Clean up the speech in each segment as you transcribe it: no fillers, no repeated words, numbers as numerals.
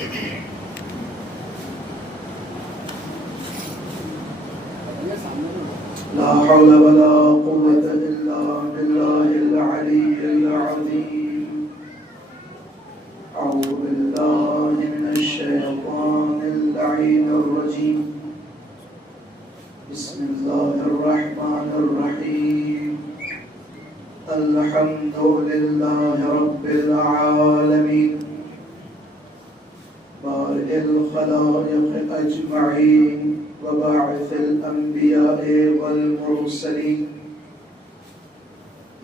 لا حول ولا قوة إلا بالله العلي العظيم. أعوذ بالله من الشيطان اللعين الرجيم. بسم الله الرحمن الرحيم. الحمد لله رب العالمين بارئ الخلائق أجمعين وباعث الأنبياء والمرسلين.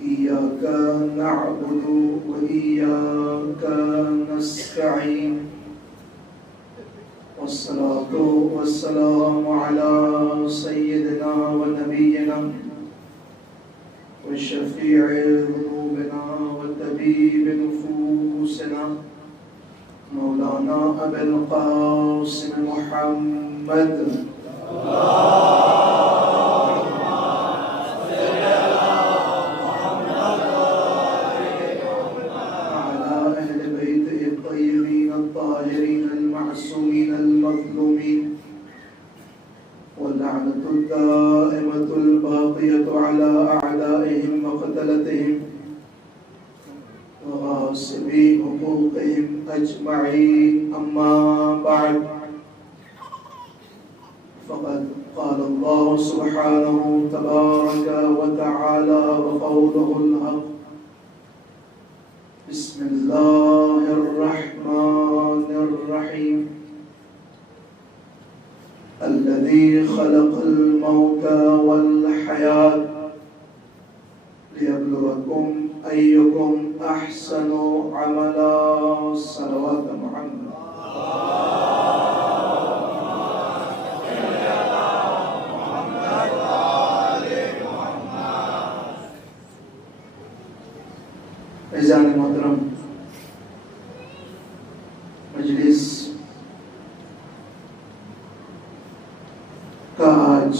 إياك نعبد وإياك نستعين. والصلاة والسلام على سيدنا ونبينا وشفيع ذنوبنا وطبيب نفوسنا مولانا أبي القاسم محمد وعلى أهل بيته الطيبين الطاهرين المعصومين المظلومين، واللعنة الدائمة الباقية على أعدائهم وقتلتهم وغاصبي حقوقهم أجمعين. أما بعد، فقد قال الله سبحانه تبارك وتعالى وقوله الحق. بسم الله الرحمن الرحيم. الذي خلق الموت والحياة ليبلوكم أيكم أحسن عملا. صلوات محمد. عزیزان محترم، مجلس کا آج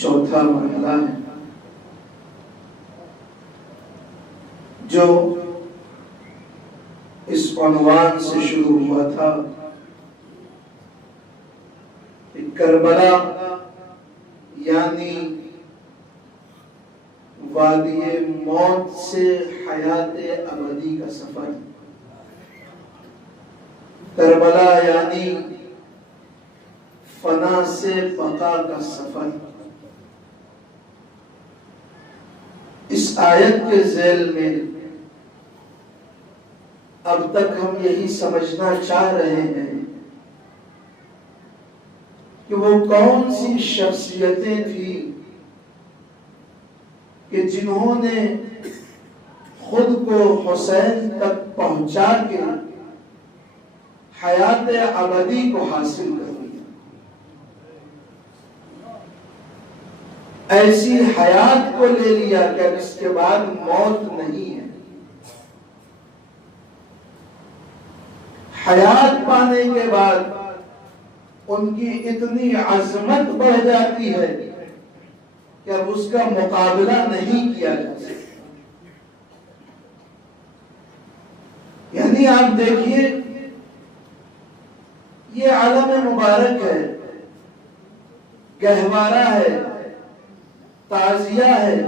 چوتھا مرحلہ ہے جو اس عنوان سے شروع ہوا تھا کہ کربلا یعنی وادی موت سے حیات ابدی کا سفر. کربلا یعنی فنا سے بقا کا سفر. اس آیت کے ذیل میں اب تک ہم یہی سمجھنا چاہ رہے ہیں کہ وہ کون سی شخصیتیں تھیں کہ جنہوں نے خود کو حسین تک پہنچا کے حیات ابدی کو حاصل کر لیا. ایسی حیات کو لے لیا کہ اس کے بعد موت نہیں ہے. حیات پانے کے بعد ان کی اتنی عظمت بڑھ جاتی ہے کہ اب اس کا مقابلہ نہیں کیا جا سکتا. یعنی آپ دیکھیے، یہ عالم مبارک ہے، گہوارہ ہے، تازیہ ہے.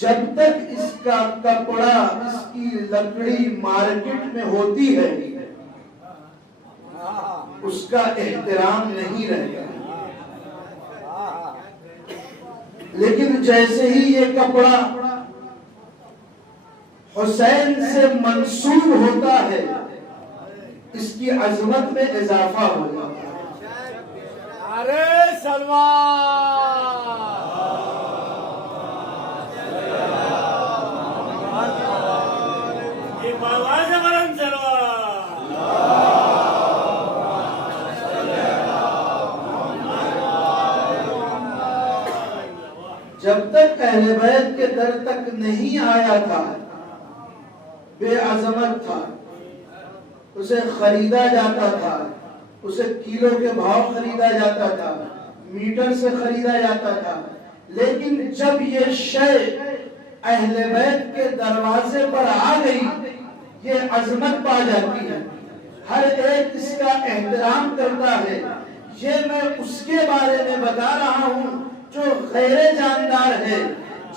جب تک اس کا کپڑا، اس کی لکڑی مارکیٹ میں ہوتی ہے اس کا احترام نہیں رہتا. لیکن جیسے ہی یہ کپڑا حسین سے منسوب ہوتا ہے اس کی عظمت میں اضافہ ہو جاتا ہے. ارے سلمان جب تک اہل بیت کے در تک نہیں آیا تھا بے عظمت تھا. اسے خریدا جاتا تھا، اسے کیلو کے بھاؤ خریدا جاتا تھا، میٹر سے خریدا جاتا تھا. لیکن جب یہ شے اہل بیت کے دروازے پر آ گئی، یہ عظمت پا جاتی ہے. ہر ایک اس کا احترام کرتا ہے. یہ میں اس کے بارے میں بتا رہا ہوں جو غیر جاندار ہے،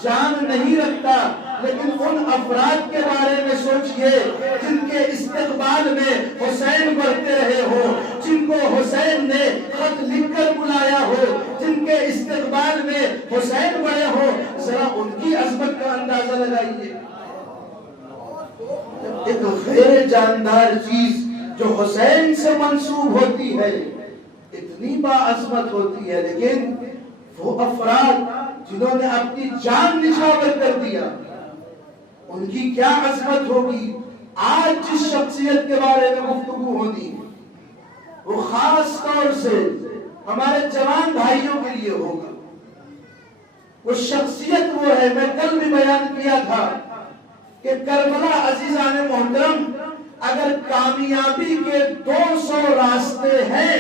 جان نہیں رکھتا، لیکن ان افراد کے بارے میں سوچئے جن کے استقبال میں حسین بڑھتے رہے ہو، جن کو حسین نے خط لکھ کر بلایا ہو، جن کے استقبال میں حسین بڑھے ہو. ذرا ان کی عظمت کا اندازہ لگائیے. ایک غیر جاندار چیز جو حسین سے منسوب ہوتی ہے اتنی باعظمت ہوتی ہے، لیکن وہ افراد جنہوں نے اپنی جان نچھاور کر دیا ان کی کیا عظمت ہوگی. آج جس شخصیت کے بارے میں گفتگو ہونی وہ خاص طور سے ہمارے جوان بھائیوں کے لیے ہوگا. وہ شخصیت وہ ہے، میں کل بھی بیان کیا تھا کہ کربلا عزیزان محترم اگر کامیابی کے 200 راستے ہیں،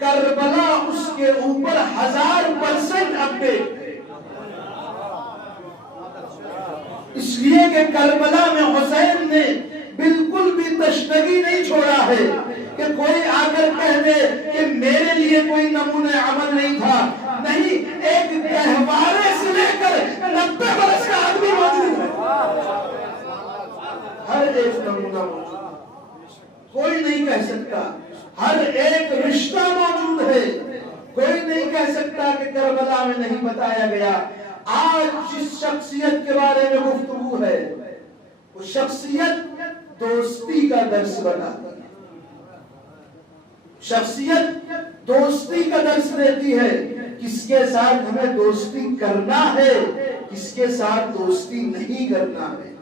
کربلا اس کے اوپر 1000% اپڈیٹ. اس لیے کہ کربلا میں حسین نے بالکل بھی تشنگی نہیں چھوڑا ہے کہ کوئی آ کر کہہ دے کہ میرے لیے کوئی نمونہ عمل نہیں تھا. نہیں، ایک گہوارے سے لے کر 90 برس کا آدمی موجود ہے، ہر ایک نمونہ موجود ہے. کوئی نہیں کہہ سکتا، ہر ایک رشتہ موجود ہے. کوئی نہیں کہہ سکتا کہ کربلا میں نہیں بتایا گیا. آج جس شخصیت کے بارے میں گفتگو ہے وہ شخصیت دوستی کا درس بتاتی ہے. شخصیت دوستی کا درس دیتی ہے. کس کے ساتھ ہمیں دوستی کرنا ہے، کس کے ساتھ دوستی نہیں کرنا ہے.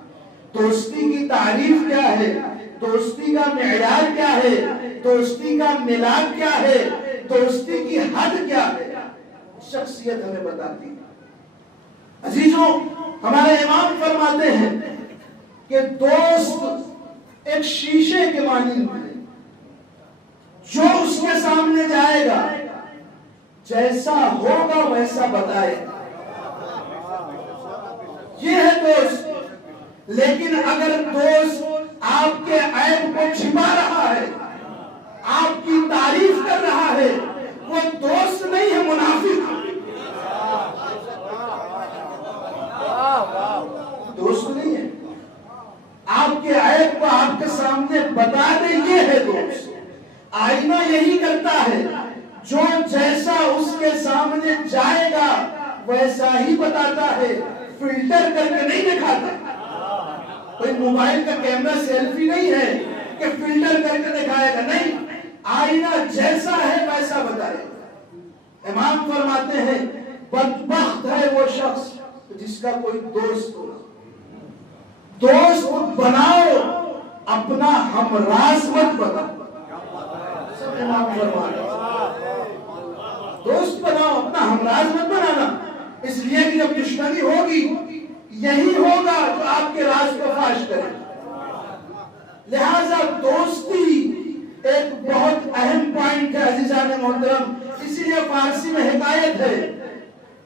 دوستی کی تعریف کیا ہے، دوستی کا معیار کیا ہے، دوستی کا ملاک کیا ہے، دوستی کی حد کیا ہے، شخصیت ہمیں بتاتی ہے. عزیزوں، ہمارے امام فرماتے ہیں کہ دوست ایک شیشے کے مانند ہے، جو اس کے سامنے جائے گا جیسا ہوگا ویسا بتائے گا. یہ ہے دوست. لیکن اگر دوست آپ کے عیب کو چھپا رہا ہے، آپ کی تعریف کر رہا ہے، وہ دوست نہیں ہے، منافق. دوست نہیں ہے. آپ کے عیب کو آپ کے سامنے بتا دے، یہ ہے دوست. آئینہ یہی کرتا ہے، جو جیسا اس کے سامنے جائے گا ویسا ہی بتاتا ہے، فلٹر کر کے نہیں دکھاتا. کوئی موبائل کا کیمرہ سیلفی نہیں ہے کہ فلٹر کر کے دکھائے گا، نہیں، آئینہ جیسا ہے ویسا بتائے گا. امام فرماتے ہیں بدبخت ہے وہ شخص جس کا کوئی دوست ہو. دوست بناؤ، اپنا ہمراز مت بناؤ. سب امام فرماتے ہیں دوست بناؤ، اپنا ہمراز مت بنانا. اس لیے کہ جب دشمنی ہوگی یہی ہوگا جو آپ کے راز کو فاش کرے. لہذا دوستی ایک بہت اہم پوائنٹ ہے عزیزان محترم. اسی لیے فارسی میں حکایت ہے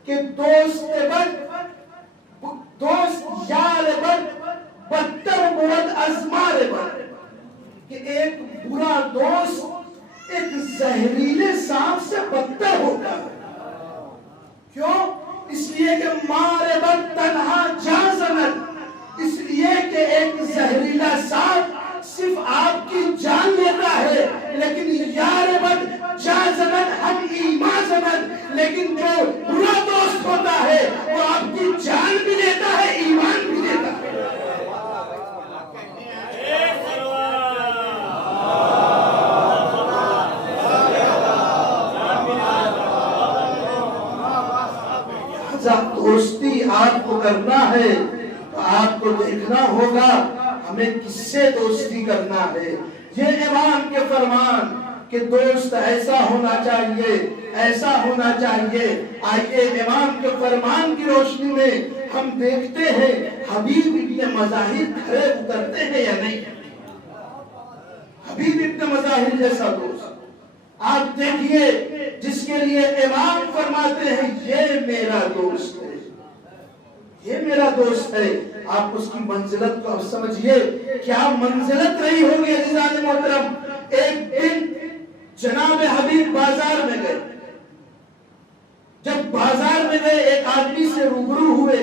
کہ دوست یار بد بدتر بود از مار بد، کہ ایک برا دوست ایک زہریلے سانپ سے بدتر ہوتا ہے. کیوں؟ اس لیے کہ مار بد تنہا جان زند. اس لیے کہ ایک زہریلا سانپ صرف آپ کی جان لیتا ہے، لیکن یار بد جان زند ہم ایمان زند. لیکن جو برا دوست ہوتا ہے وہ آپ کی جان بھی لیتا ہے، ایمان بھی لیتا ہے. دوستی آپ کو کرنا ہے تو آپ کو دیکھنا ہوگا ہمیں کس سے دوستی کرنا ہے. یہ امام کے فرمان کہ دوست ایسا ہونا چاہیے، ایسا ہونا چاہیے. آئیے امام کے فرمان کی روشنی میں ہم دیکھتے ہیں حبیب ابن مظاہر کھڑے اترتے ہیں یا نہیں. حبیب ابن مظاہر جیسا دوست آپ دیکھیے جس کے لیے امام فرماتے ہیں یہ میرا دوست ہے، یہ میرا دوست ہے. آپ اس کی منزلت کو اب سمجھیے کیا منزلت رہی ہوگی عزیزان محترم. ایک دن جناب حبیب بازار میں گئے. جب بازار میں گئے ایک آدمی سے روبرو ہوئے.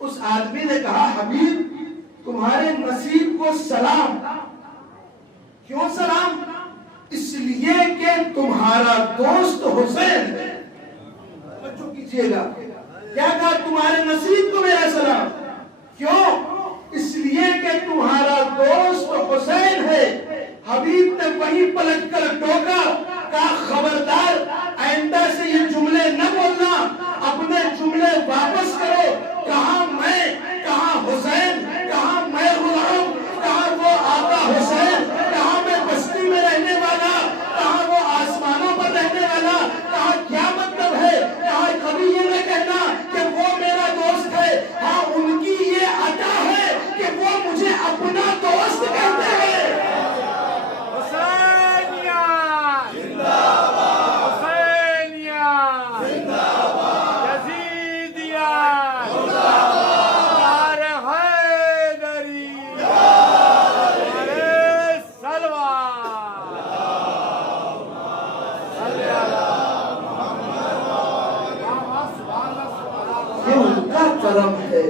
اس آدمی نے کہا حبیب تمہارے نصیب کو سلام. کیوں سلام؟ اس لیے کہ تمہارا دوست حسین ہے. توجہ کیجئے گا. کیا کہا؟ تمہارے نصیب کو میرا سلام. کیوں؟ اس لیے کہ تمہارا دوست حسین ہے. حبیب نے وہیں پلٹ کر ٹوکا. کہا خبردار آئندہ سے یہ جملے نہ بولنا، اپنے جملے واپس کرو. کہاں میں، کہاں حسین، کہاں میں غلام، کہاں وہ آقا حسین، کہاں میں بستی میں رہنے والا، کہاں وہ آسمانوں پر رہنے والا. کہاں کیا مطلب ہے؟ کہاں کبھی یہ نہ کہنا کہ وہ میرا دوست ہے. ہاں ان کی یہ عطا ہے کہ وہ مجھے اپنا دوست کہتے ہیں. کرم ہے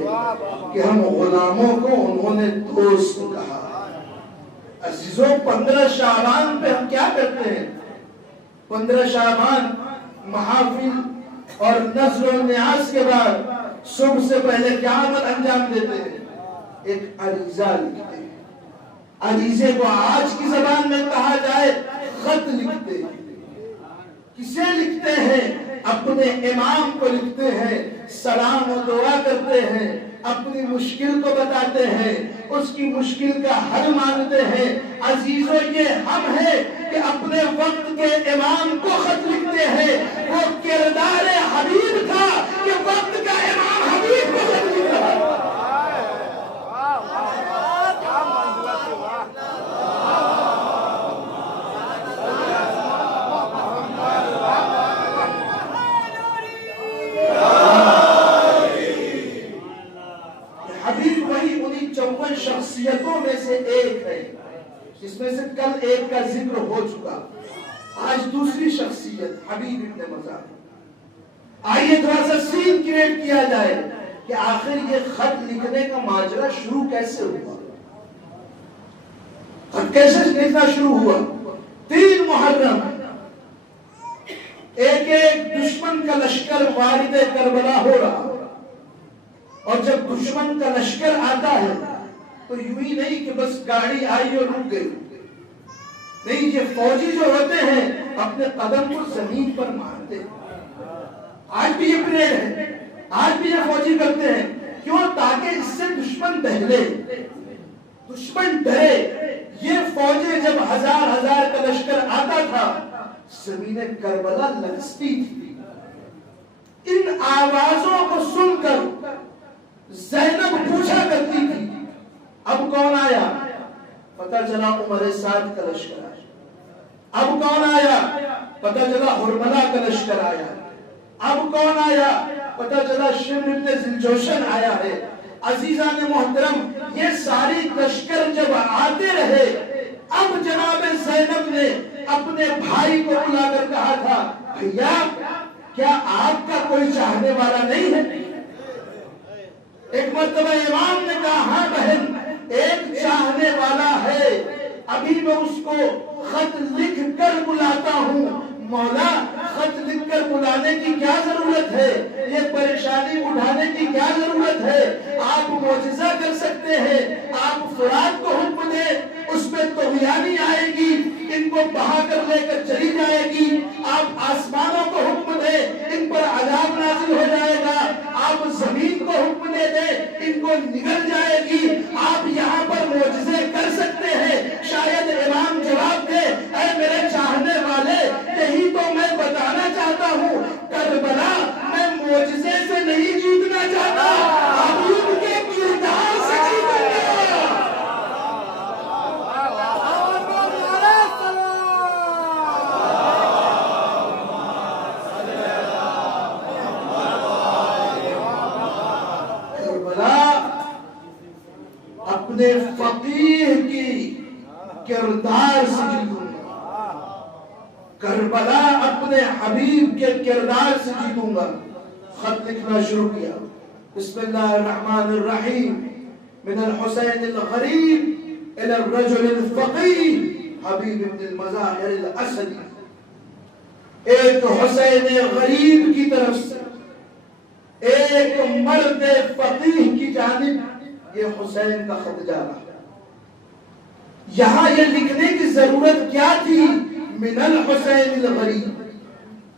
کہ ہم غلاموں کو انہوں نے دوست کہا. عزیزوں 15 شعبان پہ ہم کیا کرتے ہیں؟ 15 شعبان محافل اور نذر و نیاز کے بعد صبح سے پہلے کیا عمل انجام دیتے ہیں؟ ایک عریضہ لکھتے ہیں. عریضے کو آج کی زبان میں کہا جائے خط لکھتے ہیں. کسے لکھتے ہیں؟ اپنے امام کو لکھتے ہیں. سلام و دعا کرتے ہیں. اپنی مشکل کو بتاتے ہیں. اس کی مشکل کا حل مانگتے ہیں. عزیزوں یہ ہم ہیں کہ اپنے وقت کے امام کو خط لکھتے ہیں. وہ کردار حبیب تھا کہ وقت کا امام حبیب کو خط لکھ رہا ہے. شخصیتوں میں سے ایک ہے جس میں سے کل ایک کا ذکر ہو چکا. آج دوسری شخصیت حبیب ابن مزاحم. آئیے تھوڑا سا سین کریٹ کیا جائے کہ آخر یہ خط لکھنے کا ماجرا شروع کیسے ہوا. خط کیسے لکھنا شروع ہوا؟ 3 محرم ایک دشمن کا لشکر وارد کربلا ہو رہا. اور جب دشمن کا لشکر آتا ہے تو یوں ہی نہیں کہ بس گاڑی آئی اور رک گئی. نہیں، یہ فوجی جو ہوتے ہیں اپنے قدم کو زمین پر مارتے ہیں. آج بھی یہ پریڈ ہے، آج بھی یہ فوجی کرتے ہیں. کیوں؟ تاکہ اس سے دشمن دہلے، دشمن ڈرے. یہ فوجیں جب ہزار کا لشکر آتا تھا زمین کربلا لرزتی تھی. ان آوازوں کو سن کر زینب پوچھا کرتی تھی اب کون آیا؟ پتہ چلا عمر سعد کا لشکر آیا. اب کون آیا؟ پتہ چلا حرملہ کا لشکر آیا. اب کون آیا؟ پتہ چلا شمر ابن ذوالجوشن آیا ہے. عزیزان محترم یہ ساری لشکر جب آتے رہے اب جناب زینب نے اپنے بھائی کو بلا کر کہا تھا بھیا کیا آپ کا کوئی چاہنے والا نہیں ہے؟ ایک مرتبہ امام نے کہا ہاں بہن ایک چاہنے والا ہے، ابھی میں اس کو خط لکھ کر بلاتا ہوں. مولا خط لکھ کر بلانے کی کیا ضرورت ہے؟ یہ پریشانی اٹھانے کی کیا ضرورت ہے؟ آپ معجزہ کر سکتے ہیں. آپ فرات کو حکم دیں، اس پہ طغیانی آئے گی، ان کو بہا کر لے کر چلی جائے گی. آپ آسمانوں کو حکم دیں، ان پر عذاب نازل ہو جائے گا. آپ زمین کو حکم دے دیں، ان کو نگل جائے گی. آپ یہاں پر معجزے کر سکتے ہیں. شاید امام جواب دے اے میرے چاہنے والے یہی تو میں بتانا چاہتا ہوں. کربلا میں معجزے سے نہیں جیتنا چاہتا، حبیب کے کردار سے جیتوں گا. کردار سے جیتوں گا، کربلا اپنے حبیب کے کردار سے جیتوں گا۔ خط لکھنا شروع کیا، بسم اللہ الرحمن الرحیم، من الحسین الغریب الى الرجل الفقیہ حبیب بن المظاہر الاسدی۔ ایک حسین غریب کی طرف سے ایک مرد فقیہ کی جانب یہ حسین کا خط جا رہا ہے۔ یہاں یہ لکھنے کی ضرورت کیا تھی؟ من الحسین الغریب،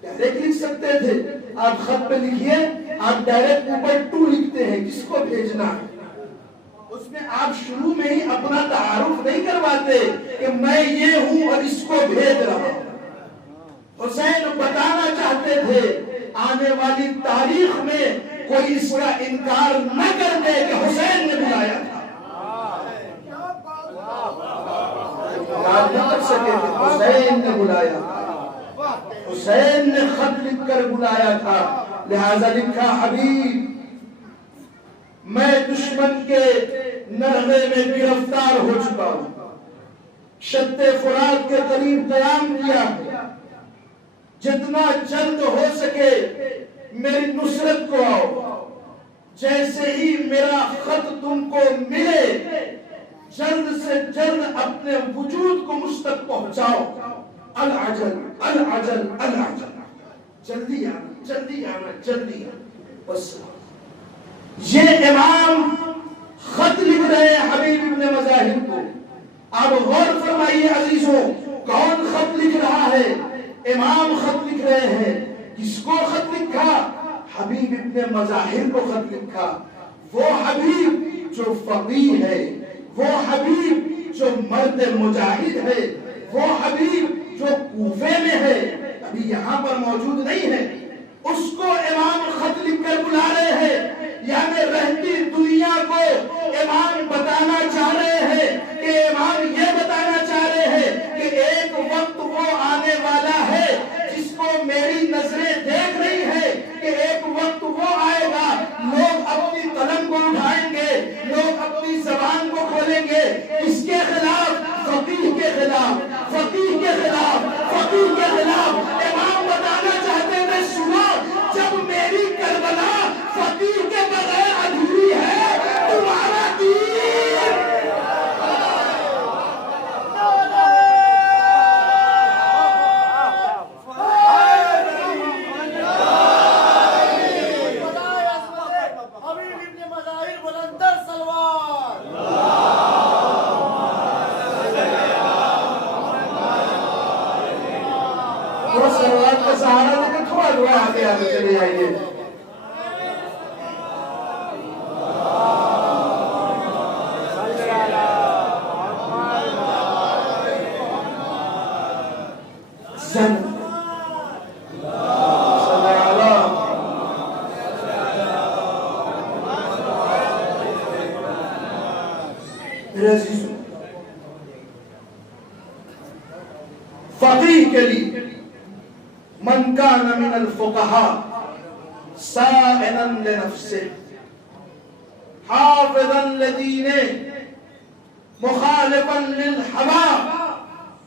ڈائریکٹ لکھ سکتے تھے۔ آپ خط پہ لکھیے، آپ ڈائریکٹ اوپر ٹو لکھتے ہیں، کس کو بھیجنا ہے۔ اس میں آپ شروع میں ہی اپنا تعارف نہیں کرواتے کہ میں یہ ہوں اور اس کو بھیج رہا ہوں۔ حسین بتانا چاہتے تھے آنے والی تاریخ میں کوئی اس کا انکار نہ کر دے کہ حسین نے بلایا تھا۔ نہ کر سکے کہ حسین نے بلایا تھا، حسین نے خط لکھ کر بلایا تھا۔ لہذا لکھا، حبیب میں دشمن کے نرغے میں گرفتار ہو چکا ہوں، شط فرات کے قریب قیام کیا، جتنا جلد ہو سکے میری نصرت کو آؤ، جیسے ہی میرا خط تم کو ملے جلد سے جلد اپنے وجود کو مجھ تک پہنچاؤ۔ العجل العجل العجل، جلدی آنا جلدی آنا جلدی آنا۔ بس یہ امام خط لکھ رہے ہیں حبیب ابن مظاہر کو۔ اب غور فرمائیے عزیزوں، کون خط لکھ رہا ہے؟ امام خط لکھ رہے ہیں۔ کس کو خط لکھا؟ حبیب ابن مظاہر کو خط لکھا۔ وہ حبیب جو فقیہ ہے، وہ حبیب جو مرد مجاہد ہے، وہ حبیب جو کوفے میں ہے، ابھی یہاں پر موجود نہیں ہے، اس کو امام خط لکھ کر بلا رہے ہیں۔ یعنی رہتی دنیا کو امام بتانا چاہ رہے ہیں کہ امام یہ بتانا چاہ رہے ہیں کہ ایک وقت وہ آنے والا ہے جس کو میری نظریں دیکھ رہی ہے کہ ایک وقت وہ آئے گا، لوگ اپنی قلم کو اٹھائیں گے، لوگ اپنی زبان کو کھولیں گے، اس کے خلاف، فقیہ کے خلاف، فقیہ کے خلاف، فقیہ کے خلاف۔ امام بتانا چاہتے ہیں سنو، جب میری کربلا فقیہ کے بغیر ادھوری ہے، تمہارا دین سہارا دے کے تھوڑا دعا آگے آگے چلے آئیے۔ فقیہ کے لیے من کان من الفقہاء سائلا لنفسہ حافظا لدینہ مخالفا للہوا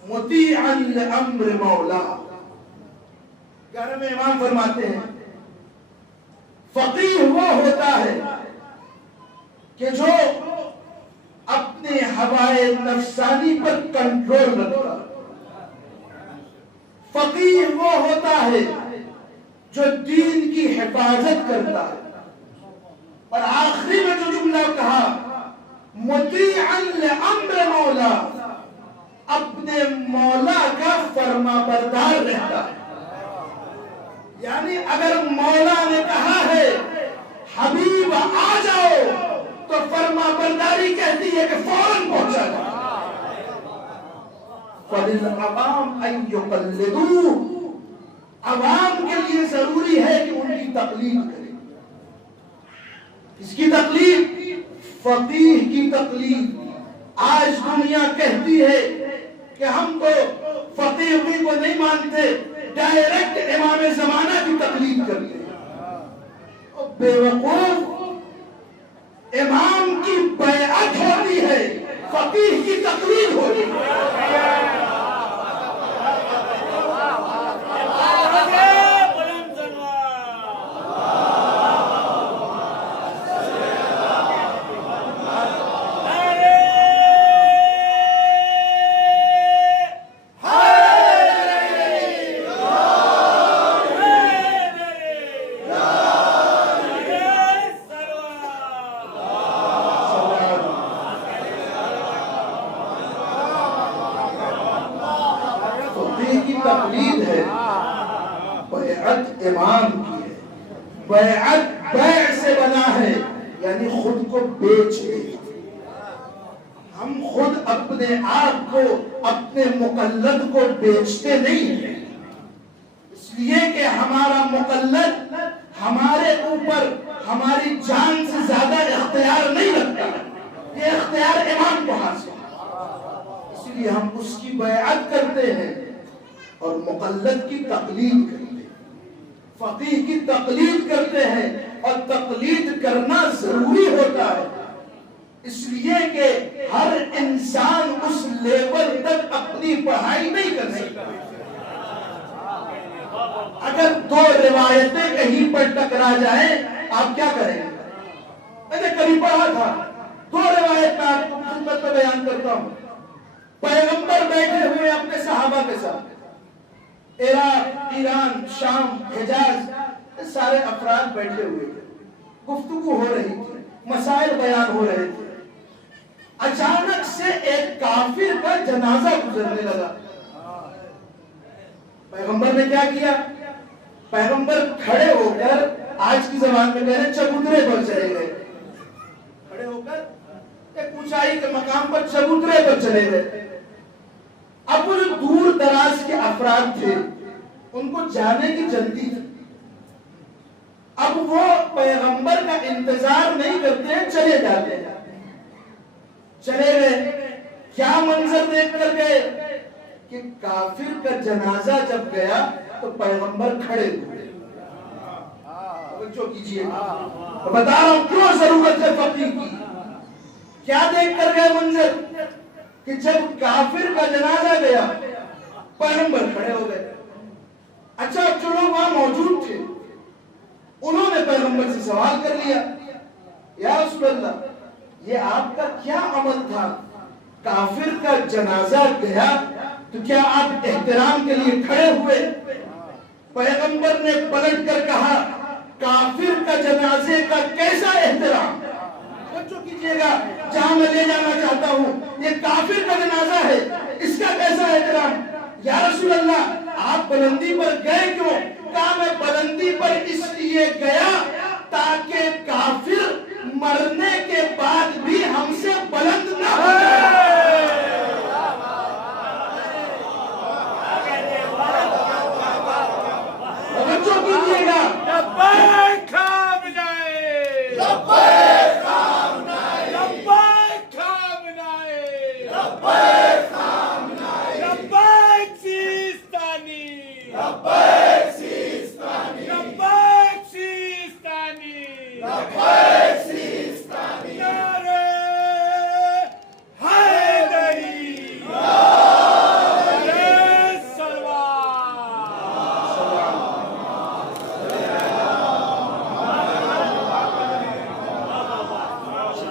مطیعا لامر مولا۔ گھر امام فرماتے ہیں فقیہ وہ ہوتا ہے کہ جو اپنے ہوائے نفسانی پر کنٹرول رکھتا ہے۔ فقیہ وہ ہوتا ہے جو دین کی حفاظت کرتا ہے۔ اور آخری میں جو جملہ کہا مطیعا لامر مولا، اپنے مولا کا فرما بردار رہتا ہے۔ یعنی اگر مولا نے کہا ہے حبیب آ جاؤ تو فرما برداری کہتی ہے کہ فوراً پہنچا جاؤ۔ فَلِلْعَوَامِ أَن يُقَلِّدُوهُ، عوام کے لیے ضروری ہے کہ ان کی تقلید کریں۔ اس کی تقلید، فقیہ کی تقلید۔ آج دنیا کہتی ہے کہ ہم تو فقیہ کو نہیں مانتے، ڈائریکٹ امام زمانہ کی تقلید کرتے ہیں۔ بے وقوف، امام کی بیعت ہوتی ہے، فقیہ کی تقلید ہوتی ہے۔ فقیہ کی تقلید ہے، بیعت امام کی ہے. بیعت بیع سے بنا ہے، یعنی خود کو بیچ دے. ہم خود اپنے آپ کو، اپنے مقلد کو بیچتے نہیں ہیں، اس لیے کہ ہمارا مقلد ہمارے اوپر ہماری جان سے زیادہ اختیار نہیں رکھتا. یہ اختیار امام کو حاصل ہے، اس لیے ہم اس کی بیعت کرتے ہیں اور مقلد کی تقلید کرتے ہیں، فقیہ کی تقلید کرتے ہیں. اور تقلید کرنا ضروری ہوتا ہے، اس لیے کہ ہر انسان اس لیول تک اپنی پڑھائی نہیں کر سکتا. اگر دو روایتیں کہیں پر ٹکرا جائیں آپ کیا کریں گے؟ میں نے کبھی پڑھا تھا، دو روایت میں آپ کو خدمت میں بیان کرتا ہوں. پیغمبر بیٹھے ہوئے اپنے صحابہ کے ساتھ، عراق، ایران، شام، حجاز، سارے افراد بیٹھے ہوئے تھے، گفتگو ہو رہی تھی، مسائل بیان ہو رہے تھے. اچانک سے ایک کافر کا جنازہ گزرنے لگا. پیغمبر نے کیا کیا؟ پیغمبر کھڑے ہو کر، آج کی زبان میں کہہ رہے چبوترے پر چلے گئے. کھڑے ہو کر ایک اونچائی کے مقام پر چبوترے پر چلے گئے. اب وہ جو دور دراز کے افراد تھے ان کو جانے کی جلدی تھی. اب وہ پیغمبر کا انتظار نہیں کرتے ہیں، چلے جاتے ہیں. چلے گئے، کیا منظر دیکھ کر گئے کہ کافر کا جنازہ جب گیا تو پیغمبر کھڑے ہوئے. توجہ کیجئے، بتا رہا ہوں کیوں ضرورت ہے فقیہ کی. کیا دیکھ کر گئے منظر کہ جب کافر کا جنازہ گیا پیغمبر کھڑے ہو گئے. اچھا جو لوگ وہاں موجود تھے انہوں نے پیغمبر سے سوال کر لیا، یا رسول اللہ یہ آپ کا کیا عمل تھا؟ کافر کا جنازہ گیا تو کیا آپ احترام کے لیے کھڑے ہوئے؟ پیغمبر نے پلٹ کر کہا کافر کا جنازے کا کیسا احترام؟ بچوں کیجئے گا، جہاں میں لے جانا چاہتا ہوں یہ کافر کا جنازہ ہے، اس کا کیسا احترام؟ یا رسول اللہ آپ بلندی پر گئے کیوں؟ کہا میں بلندی پر اس لیے گیا تاکہ کافر مرنے کے بعد بھی ہم سے بلند نہ ہو جائے. توجہ کیجئے گا، لبیک کامنائے، لبیک کامنائے، لبیک کامنائے، لبیک کامنائے، لبیک سیستانی، لبیک سیستانی، لبیک سیستانی، لبیک سیستانی، نعرہ حیدری، نعرہ سلوان.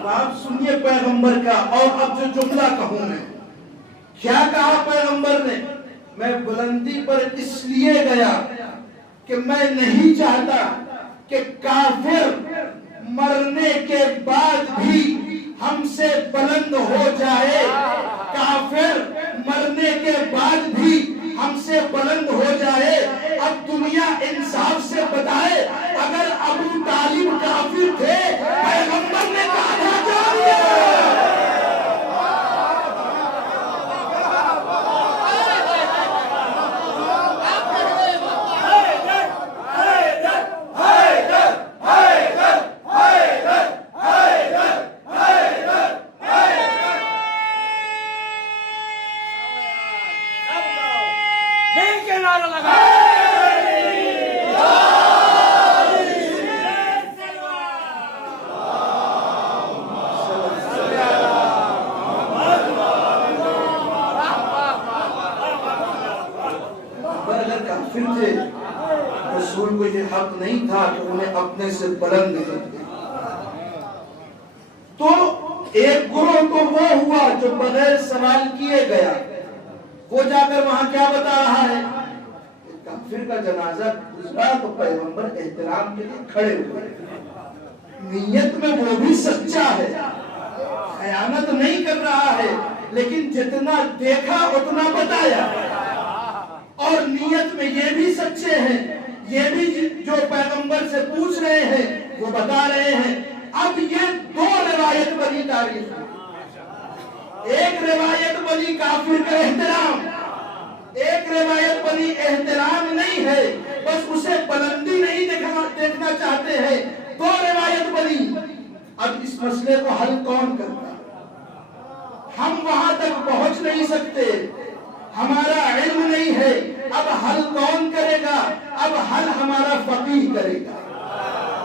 آپ سنیے پیغمبر کا. اور اب جو جملہ کہوں میں، کیا کہا پیغمبر نے؟ میں بلندی پر اس لیے گیا کہ میں نہیں چاہتا کہ کافر مرنے کے بعد بھی ہم سے بلند ہو جائے. کافر مرنے کے بعد بھی ہم سے بلند ہو جائے. اب دنیا انصاف سے بتائے، اگر ابو طالب کافر تھے پیغمبر نے کہا تھا جانیے. رسول کو یہ حق نہیں تھا کہ انہیں اپنے سے بلند کرتے. تو ایک گروہ تو وہ ہوا جو بغیر سوال کیے گیا، وہ جا کر وہاں کیا بتا رہا ہے؟ کافر کا جنازہ گزرا تو پیغمبر احترام کے لیے کھڑے ہوئے. نیت میں وہ بھی سچا ہے، خیانت نہیں کر رہا ہے، لیکن جتنا دیکھا اتنا بتایا. اور نیت میں یہ بھی سچے ہیں، یہ بھی جو پیغمبر سے پوچھ رہے ہیں وہ بتا رہے ہیں۔ اب یہ دو روایت بنی تاریخ میں، ایک روایت بنی کافر کا احترام، ایک روایت بنی احترام نہیں ہے، بس اسے بلندی نہیں دیکھنا چاہتے ہیں، دو روایت بنی۔ اب اس مسئلے کو حل کون کرتا؟ ہم وہاں تک پہنچ نہیں سکتے، ہمارا علم نہیں ہے، اب حل کون کرے گا؟ اب حل ہمارا فقیہ کرے گا،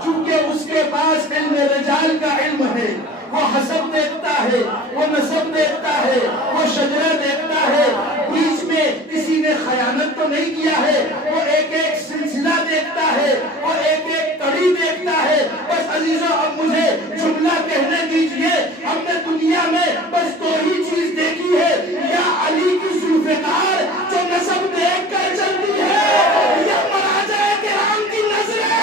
چونکہ اس کے پاس علم رجال کا علم ہے، وہ حسب دیکھتا ہے، وہ نسب دیکھتا ہے، وہ شجرہ دیکھتا ہے، بیچ میں کسی نے خیانت تو نہیں کیا ہے، وہ ایک ایک سلسلہ دیکھتا ہے، وہ ایک ایک کڑی دیکھتا ہے۔ بس عزیزو اب مجھے جملہ کہنے دیجئے، ہم نے دنیا میں بس دو ہی چیز دیکھی ہے، یا علی کی ذوالفقار جو نسب دیکھ کر چلتی ہے، یا مراجع کرام کی نظریں۔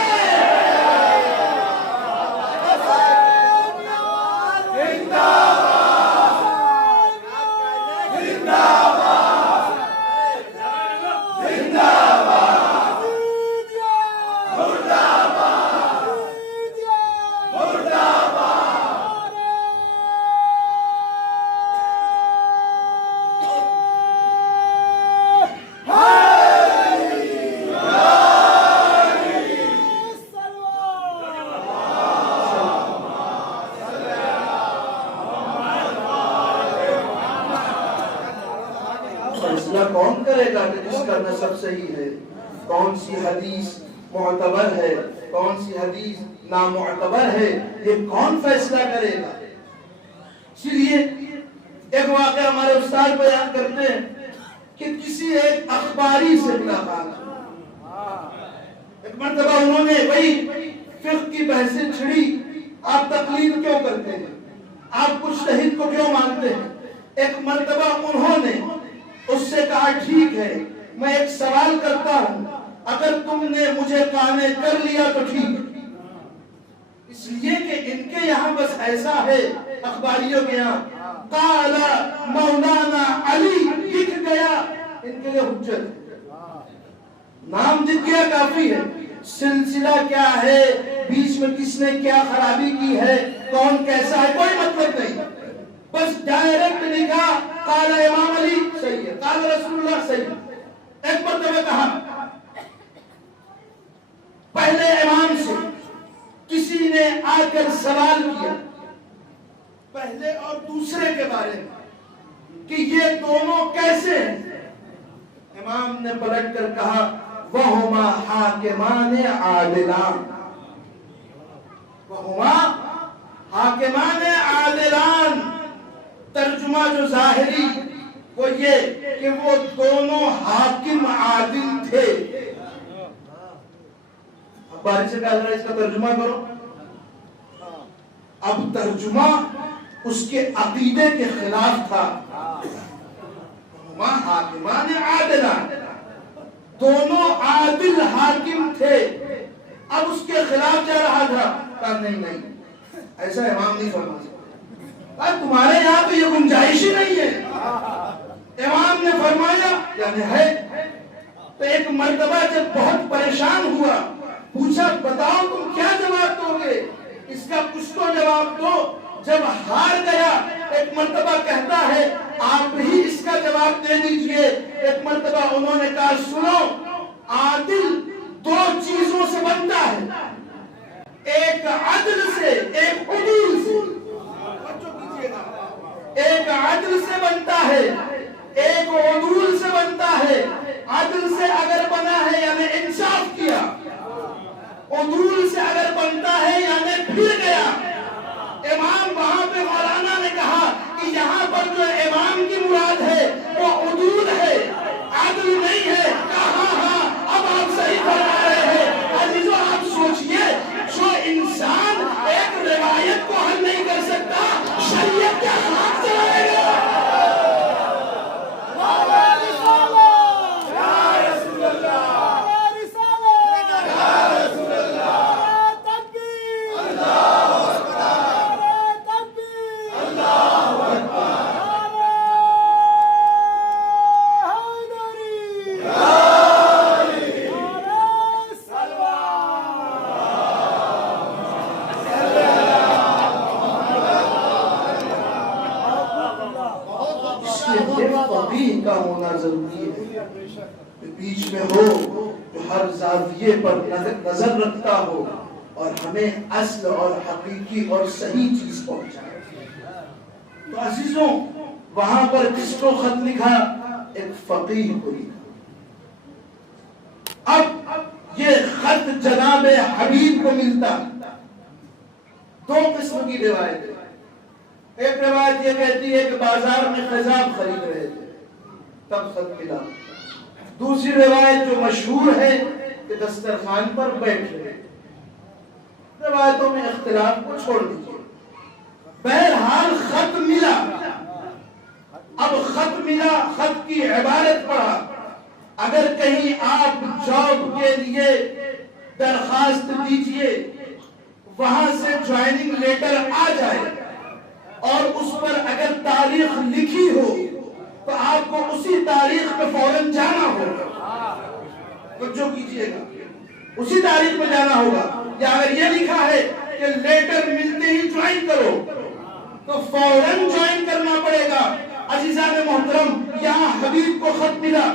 فیصلہ کون کرے گا کہ جس کا نسب صحیح ہے، کون سی حدیث معتبر ہے، کون سی حدیث نامعتبر ہے، یہ کون فیصلہ کرے گا؟ اس لیے ایک واقعہ ہمارے استاد بیان کرتے ہیں کہ کسی ایک اخباری سے ملاقات، ایک مرتبہ انہوں نے وہی فقہ کی بحثیں چھڑی، آپ تقلید کیوں کرتے ہیں، آپ مجتہد کو کیوں مانتے ہیں؟ ایک مرتبہ انہوں نے اس سے کہا ٹھیک ہے میں ایک سوال کرتا ہوں، اگر تم نے مجھے قانع کر لیا تو ٹھیک، اس لیے کہ ان کے یہاں بس ایسا ہے، اخباریوں کے یہاں قال مولانا علی لکھ گیا، ان کے لیے حجت ہے، نام لکھ گیا کافی ہے، سلسلہ کیا ہے، بیچ میں کس نے کیا خرابی کی ہے، کون کیسا ہے، کوئی مطلب نہیں، بس ڈائریکٹ لکھا قال امام علی صحیح ہے، قال رسول اللہ صحیح ہے۔ ایک مرتبہ کہا پہلے امام سے کسی نے آ کر سوال کیا پہلے اور دوسرے کے بارے میں کہ یہ دونوں کیسے ہیں، امام نے پلٹ کر کہا وَهُمَا حَاكِمَانِ عَادِلَانِ، وَهُمَا حَاكِمَانِ عَادِلَانِ، ترجمہ جو ظاہری وہ یہ کہ وہ دونوں حاکم عادل تھے۔ اب بارش سے کہا اس کا ترجمہ کرو، اب ترجمہ اس کے عقیدے کے خلاف تھا، وَهُمَا حَاكِمَانِ عَادِلَانِ، دونوں عادل حاکم تھے، اب اس کے خلاف جا رہا تھا، کہا نہیں ایسا امام نہیں فرما سکتا، تمہارے یہاں تو یہ گنجائش ہی نہیں ہے، امام نے فرمایا یعنی ہے۔ تو ایک مرتبہ جب بہت پریشان ہوا، پوچھا بتاؤ تم کیا جواب دو گے، اس کا کچھ تو جواب دو۔ جب ہار گیا ایک مرتبہ کہتا ہے آپ ہی اس کا جواب دے دیجئے۔ ایک مرتبہ انہوں نے کہا سنو، عادل دو چیزوں سے بنتا ہے، ایک عدل سے ایک عدول سے، ایک عدل سے بنتا ہے ایک عدول سے بنتا ہے۔ عدل سے اگر بنا ہے یعنی انصاف کیا، عدول سے اگر بنتا ہے یعنی پھر گیا۔ امام وہاں پہ مولانا نے کہا کہ یہاں پر جو امام کی مراد ہے وہ عدول ہے، عدل نہیں ہے۔ ہاں اب آپ صحیح فرما رہے ہیں۔ عزیزو آپ سوچئے، جو انسان ایک روایت کو حل نہیں کر سکتا، شریعت کے خلاف چلائے گا۔ فقیہ کا ہونا ضروری ہے، بیچ میں ہو جو ہر زاویے پر نظر رکھتا ہو اور ہمیں اصل اور حقیقی اور صحیح چیز پہنچائے۔ تو عزیزوں وہاں پر کس کو خط لکھا؟ ایک فقیہ کو لکھا۔ اب یہ خط جناب حبیب کو ملتا، دو قسم کی روایت ہے۔ ایک روایت یہ کہتی ہے کہ بازار میں خضاب خرید رہے تھے تب خط ملا۔ دوسری روایت جو مشہور ہے کہ دسترخوان پر بیٹھ رہے۔ روایتوں میں اختلاف کو چھوڑ دیجیے، بہرحال خط ملا۔ اب خط ملا، خط کی عبارت پڑھا۔ اگر کہیں آپ جاب کے لیے درخواست دیجئے، وہاں سے جوائننگ لیٹر آ جائے اور اس پر اگر تاریخ لکھی ہو تو آپ کو اسی تاریخ پہ فوراً جانا ہوگا۔ توجہ کیجئے گا، اسی تاریخ پہ جانا ہوگا۔ یا اگر یہ لکھا ہے کہ لیٹر ملتے ہی جوائن کرو تو فوراً جوائن کرنا پڑے گا۔ عزیزان محترم، یہاں حبیب کو خط ملا۔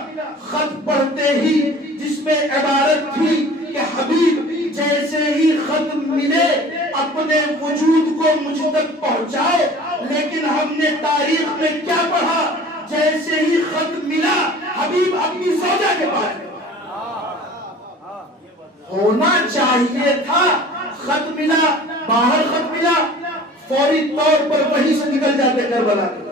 خط پڑھتے ہی جس میں عبارت تھی کہ حبیب جیسے ہی خط ملے اپنے وجود کو مجھ تک پہنچاؤ، لیکن ہم نے تاریخ میں کیا پڑھا؟ جیسے ہی خط ملا حبیب اپنی زوجہ کے پاس گئے۔ ہونا چاہیے تھا خط ملا، باہر خط ملا، فوری طور پر وہیں سے نکل جاتے کربلا کے،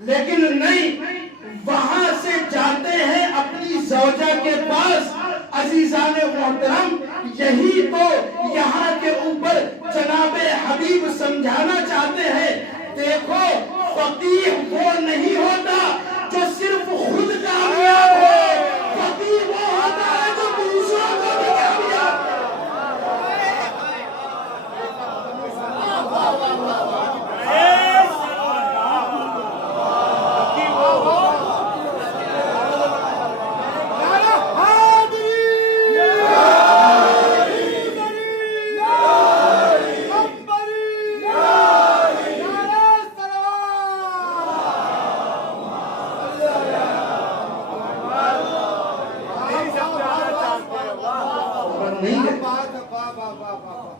لیکن نہیں، وہاں سے جاتے ہیں اپنی زوجہ کے پاس۔ عزیزان محترم، یہی تو یہاں کے اوپر جناب حبیب سمجھانا چاہتے ہیں۔ دیکھو، فقیہ وہ نہیں ہوتا جو صرف خود کامیاب ہو، فقیہ وہ ہوتا ہے جو دوسروں کو بھی کامیاب ہو۔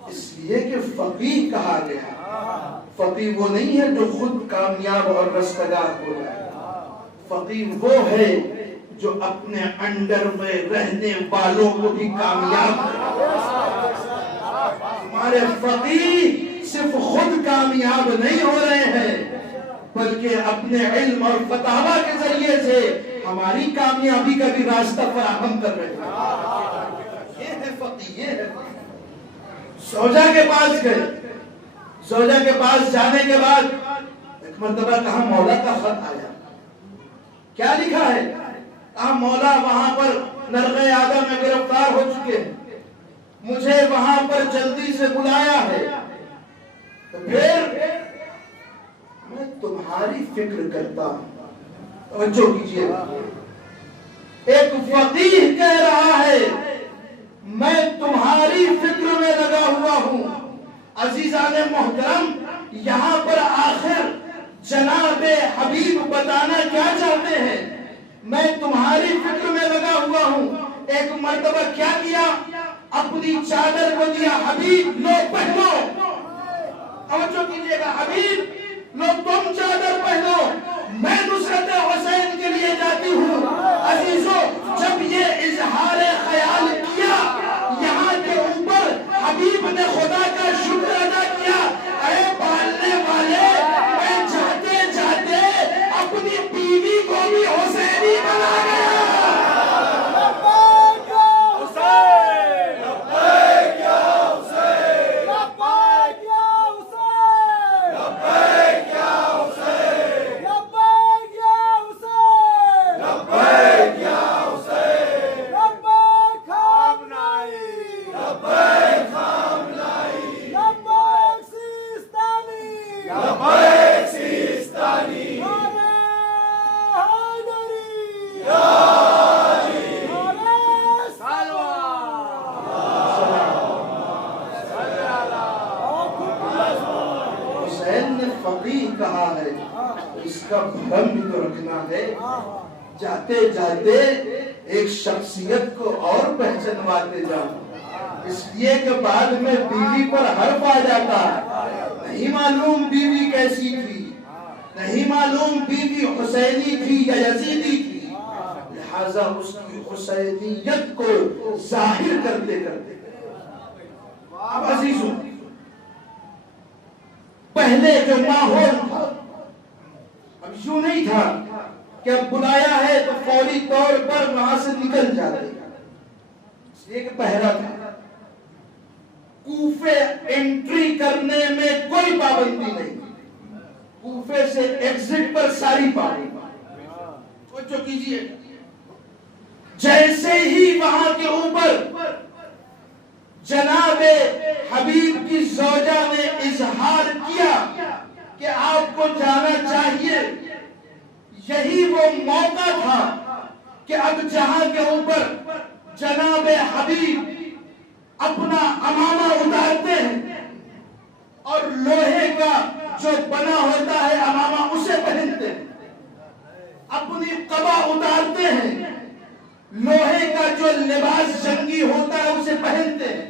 اس لیے کہ فقیہ کہا گیا، فقیہ وہ نہیں ہے جو خود کامیاب اور رستگار ہو جائے، فقیہ وہ ہے جو اپنے انڈر میں رہنے والوں کو بھی کامیاب کرے۔ ہمارے فقیہ صرف خود کامیاب نہیں ہو رہے ہیں بلکہ اپنے علم اور فتاوی کے ذریعے سے ہماری کامیابی کا بھی راستہ فراہم کر رہے ہیں۔ یہ ہے فقیہ، یہ ہے فقیہ۔ زوجہ کے پاس گئے، زوجہ کے پاس جانے کے بعد ایک مرتبہ کہا مولا کا خط آیا۔ کیا لکھا ہے؟ کہا مولا وہاں پر نرغے آدم میں گرفتار ہو چکے ہیں، مجھے وہاں پر جلدی سے بلایا ہے، تو پھر میں تمہاری فکر کرتا ہوں۔ توجہ کیجئے، ایک فقیہ کہہ رہا ہے میں تمہاری فکر میں لگا ہوا ہوں۔ عزیزان محترم، یہاں پر آخر جناب حبیب بتانا کیا چاہتے ہیں؟ میں تمہاری فکر میں لگا ہوا ہوں۔ ایک مرتبہ کیا کیا؟ اپنی چادر کو دیا، حبیب لو پہنو۔ توجہ کیجئے گا، حبیب لو تم چادر پہنو، میں نصرت حسین کے لیے جاتی ہوں۔ عزیزوں، جب یہ اظہار خیال کیا، یہاں کے اوپر حبیب نے خدا کا شکر ادا کیا، اے پالنے والے، میں جاتے جاتے اپنی بیوی کو بھی حسینی بنا گیا۔ ہے. جاتے جاتے ایک شخصیت کو اور پہچانواتے جاؤ، اس لیے کہ بعد میں بیوی پر حرف آ جاتا ہے. نہیں معلوم بیوی کیسی تھی، نہیں معلوم بیوی حسینی تھی یا یزیدی تھی، لہذا اس کی حسینیت کو ظاہر کرتے کرتے. اب عزیزوں، پہلے جو ماحول تھا اب یوں نہیں تھا کہ اب بلایا ہے تو فوری طور پر وہاں سے نکل جاتے، اس لیے کہ پہرا تھا. کوفے انٹری کرنے میں کوئی پابندی نہیں، کوفے سے ایگزٹ پر ساری پابندی. توجہ کیجئے، جیسے ہی وہاں کے اوپر جناب حبیب کی زوجہ نے اظہار کیا کہ آپ کو جانا چاہیے، یہی وہ موقع تھا کہ اب جہاں کے اوپر جناب حبیب اپنا عمامہ اتارتے ہیں اور لوہے کا جو بنا ہوتا ہے عمامہ اسے پہنتے ہیں، اپنی قبا اتارتے ہیں، لوہے کا جو لباس جنگی ہوتا ہے اسے پہنتے ہیں،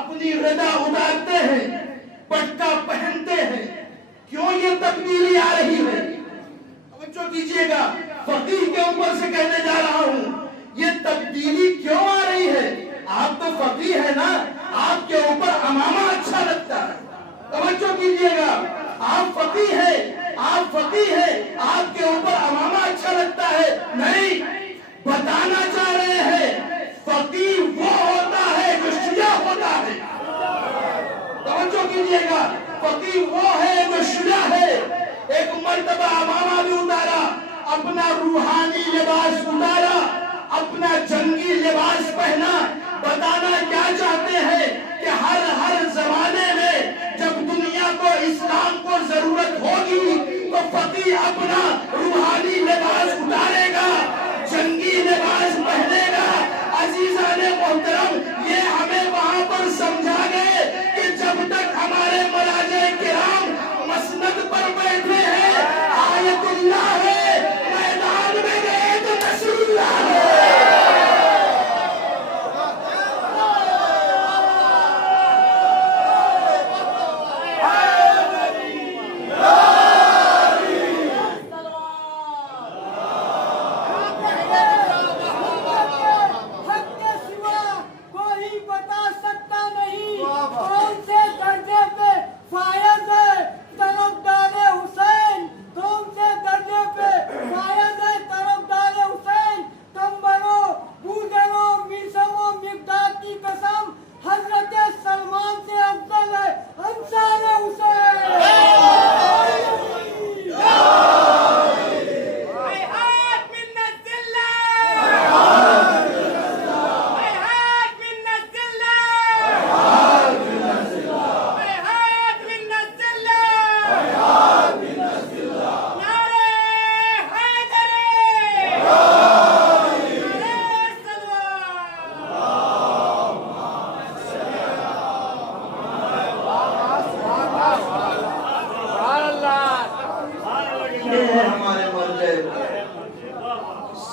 اپنی ردا اتارتے ہیں، پٹکا پہنتے ہیں. کیوں یہ تبدیلی آ رہی ہے؟ توجہ کیجئے گا، فقیہ کے اوپر سے کہنے جا رہا ہوں، یہ تبدیلی کیوں آ رہی ہے؟ آپ تو فقیہ ہے نا، آپ کے اوپر عمامہ اچھا لگتا ہے. توجہ کیجئے گا، آپ فقیہ ہیں، آپ فقیہ ہیں، آپ کے اوپر عمامہ اچھا لگتا ہے. نہیں، بتانا چاہ رہے ہیں فقیہ وہ ہوتا ہے جو شجاع ہوتا ہے. توجہ کیجئے گا، فقیہ وہ ہے جو شجاع ہے. ایک مرتبہ عمامہ بھی اتارا، اپنا روحانی لباس اتارا، اپنا جنگی لباس پہنا. بتانا کیا چاہتے ہیں کہ ہر زمانے میں جب دنیا کو اسلام کو ضرورت ہوگی تو فقیہ اپنا روحانی لباس اتارے گا، جنگی لباس پہنے گا. عزیزان محترم، یہ ہمیں وہاں پر سمجھا گئے کہ جب تک ہمارے مراجع کرام مسند پر بیٹھے ہیں آیت اللہ ہے، میدان میں گئے تو نصر اللہ ہے.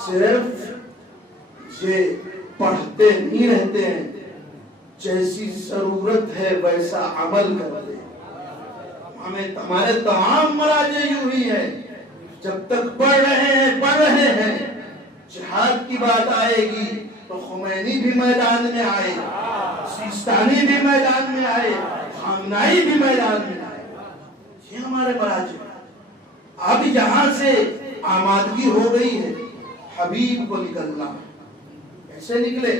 صرف یہ پڑھتے نہیں رہتے ہیں، جیسی ضرورت ہے ویسا عمل کرتے ہیں. ہمارے تمام مراجع یوں ہی ہے، جب تک پڑھ رہے ہیں جہاد کی بات آئے گی تو خمینی بھی میدان میں آئے، سیستانی بھی میدان میں آئے، خامنائی بھی میدان میں آئے. یہ ہمارے مراجع. اب یہاں سے آمادگی ہو گئی ہے حبیب کو نکلنا. ایسے نکلے،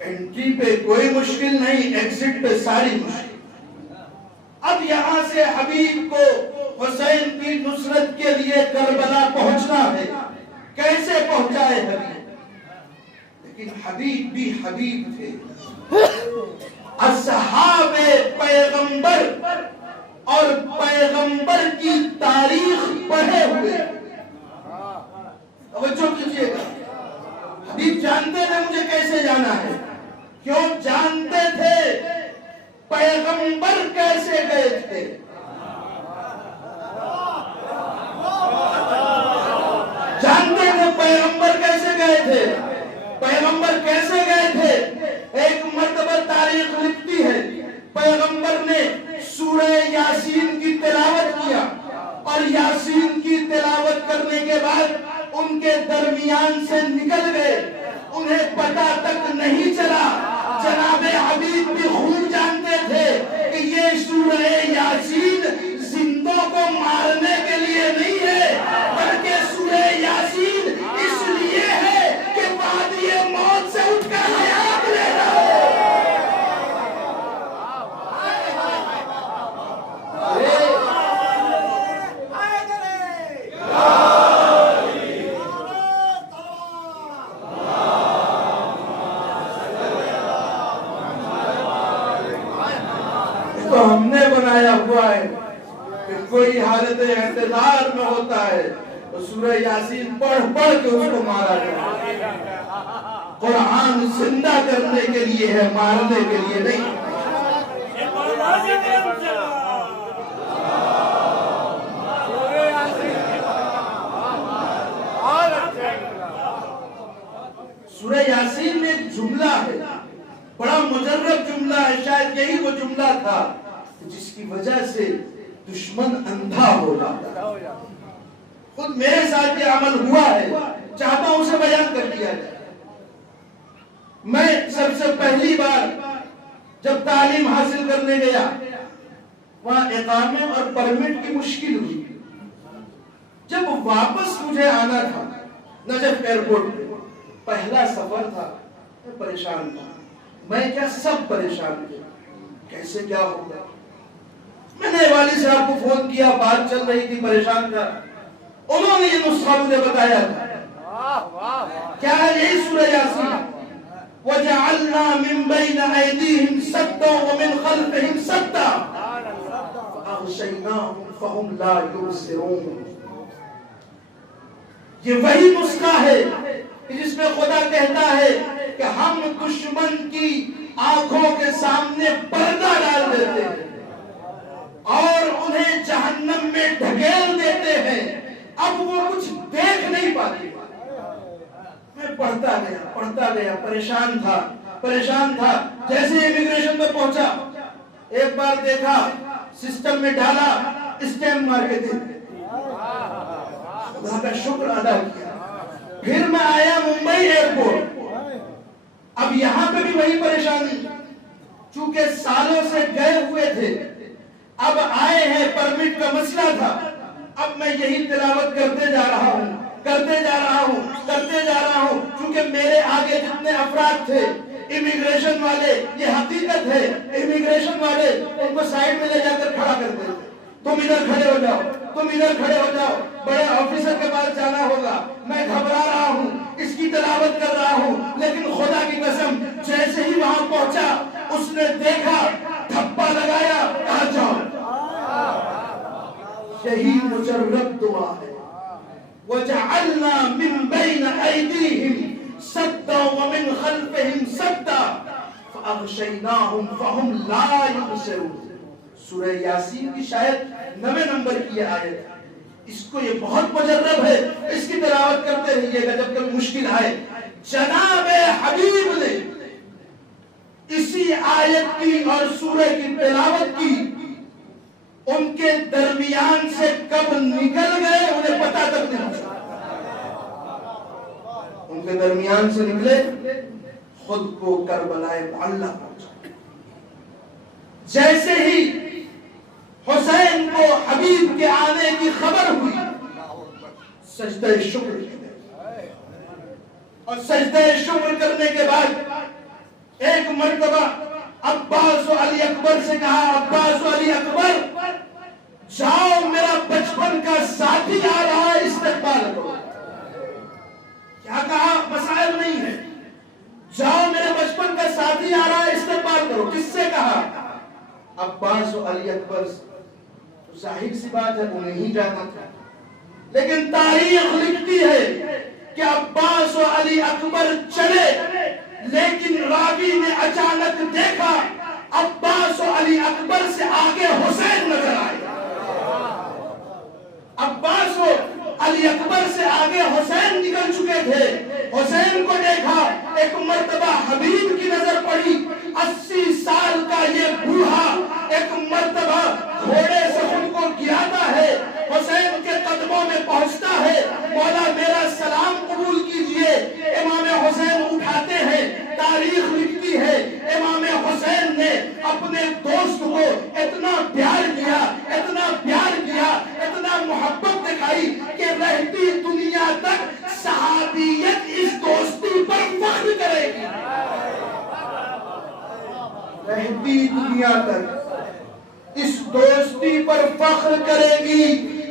انٹری پہ کوئی مشکل نہیں، ایگزٹ پہ ساری مشکل. اب یہاں سے حبیب کو حسین کی نصرت کے لیے کربلا پہنچنا ہے. کیسے پہنچائے حبیب؟ لیکن حبیب بھی حبیب تھے. اصحاب پیغمبر اور پیغمبر کی تاریخ پڑھے ہوئے. توجہ کیجئے گا، حبیب جانتے تھے مجھے کیسے جانا ہے. کیوں جانتے تھے؟ پیغمبر کیسے گئے تھے. گئے تھے؟ پیغمبر کیسے گئے تھے؟ ایک مرتبہ تاریخ لکھتی ہے پیغمبر نے سورہ یاسین کی تلاوت کیا، اور یاسین کی تلاوت کرنے کے بعد ان کے درمیان سے نکل گئے، انہیں پتہ تک نہیں چلا۔ جناب حبیب بھی خوب جانتے تھے کہ یہ سورہ یاسین زندوں کو مارنے کے لیے نہیں ہے، بلکہ سورہ یاسین اس لیے ہے کہ بعد یہ موت سے اٹھ کر حیات لینا ہے۔ تو ہم نے بنایا ہوا ہے کہ کوئی حالت اعتذار میں ہوتا ہے تو سورہ یاسین پڑھ پڑھ کے اس کو مارا جائے۔ قرآن زندہ کرنے کے لیے ہے، مارنے کے لیے نہیں۔ سورہ یاسین میں ایک جملہ ہے، بڑا مجرب جملہ ہے، شاید یہی وہ جملہ تھا جس کی وجہ سے دشمن اندھا ہو جاتا ہے۔ خود میرے ساتھ یہ عمل ہوا ہے، چاہتا ہوں اسے بیان کر دیا جائے۔ میں سب سے پہلی بار جب تعلیم حاصل کرنے گیا، وہاں اقامے اور پرمٹ کی مشکل ہوئی۔ جب واپس مجھے آنا تھا نجف ایئرپورٹ پہ، پہلا سفر تھا، میں پریشان تھا، میں کیا سب پریشان تھے، کیسے کیا ہوگا۔ میں نے والد صاحب کو فون کیا، بات چل رہی تھی، پریشان تھا، انہوں نے یہ نسخہ مجھے بتایا تھا۔ کیا ہے یہی سورہ یاسین؟ وَجَعَلْنَا مِن بَيْنَ أَيْدِيهِمْ سَدًّا وَمِنْ خَلْفِهِمْ سَدًّا فَأَغْشَيْنَاهُمْ فَهُمْ لَا يُبْصِرُونَ۔ یہ وہی نسخہ ہے جس میں خدا کہتا ہے کہ ہم دشمن کی آنکھوں کے سامنے پردہ ڈال دیتے ہیں اور انہیں جہنم میں ڈھکیل دیتے ہیں، اب وہ کچھ دیکھ نہیں پاتے۔ میں پڑھتا گیا، پریشان تھا۔ جیسے امیگریشن میں پہنچا، ایک بار دیکھا، سسٹم میں ڈالا، اسٹیمپ مار کے دے، خدا کا شکر ادا کیا۔ پھر میں آیا ممبئی ایئرپورٹ، اب یہاں پہ بھی وہی پریشانی، چونکہ سالوں سے گئے ہوئے تھے، اب آئے ہیں، پرمٹ کا مسئلہ تھا۔ اب میں یہی تلاوت کرتے جا رہا ہوں، چونکہ میرے آگے جتنے افراد تھے امیگریشن والے، یہ حقیقت ہے، امیگریشن والے ان کو سائڈ میں لے جا کر کھڑا کرتے تھے، تم ادھر کھڑے ہو جاؤ، بڑے آفیسر کے پاس جانا ہوگا۔ میں گھبرا رہا ہوں، اس کی تلاوت کر رہا ہوں، لیکن خدا کی قسم جیسے ہی وہاں پہنچا، اس نے دیکھا، تھپا لگایا، کہا جاؤ۔ یہی مجرب دعا ہے۔ وَجَعَلْنَا مِن بَيْنَ أَيْدِيهِمْ سَدًّا وَمِنْ خَلْفِهِمْ سَدًّا فَأَغْشَيْنَاهُمْ فَهُمْ لَا يُبْصِرُونَ۔ سورہ یاسین کی شاید 9 نمبر کی یہ آیت ہے، اس کو یہ بہت مجرب ہے، اس کی تلاوت کرتے رہیے گا جب کبھی مشکل آئے۔ جناب حبیب نے اسی آیت کی اور سورہ کی تلاوت کی، ان کے درمیان سے کب نکل گئے انہیں پتہ تک نہیں چلا۔ ان کے درمیان سے نکلے، خود کو کربلائے معلی پہنچا۔ جیسے ہی حسین کو حبیب کے آنے کی خبر ہوئی، سجدہ شکر کیا، اور سجدہ شکر کرنے کے بعد ایک مرتبہ عباس و علی اکبر سے کہا، عباس و علی اکبر جاؤ، میرا بچپن کا ساتھی آ رہا ہے، استقبال کرو۔ کیا کہا؟ مسائل نہیں ہے، جاؤ میرے بچپن کا ساتھی آ رہا ہے، استقبال کرو۔ کس سے کہا؟ عباس و علی اکبر سے۔ تو ظاہر سی بات ہے انہیں ہی جانا تھا، لیکن تاریخ لکھتی ہے کہ عباس و علی اکبر چلے، لیکن راوی نے اچانک دیکھا عباس و علی اکبر سے آگے حسین نظر آئے۔ عباس و علی اکبر سے آگے حسین نکل چکے تھے. حسین کو دیکھا, ایک مرتبہ حبیب کی نظر پڑی. 80 سال کا یہ بوڑھا ایک مرتبہ گھوڑے سے خود کو گراتا ہے, حسین کے قدموں میں پہنچتا ہے. مولا میرا سلام قبول کیجئے. امام حسین اٹھاتے ہیں. تاریخ لکھتی ہے امام حسین نے اپنے دوست کو اتنا پیار کیا, اتنا پیار کیا, اتنا محبت دکھائی کہ رہتی دنیا تک صحابیت اس دوستی پر فخر کرے گی. رہتی دنیا تک اس دوستی پر فخر کرے گی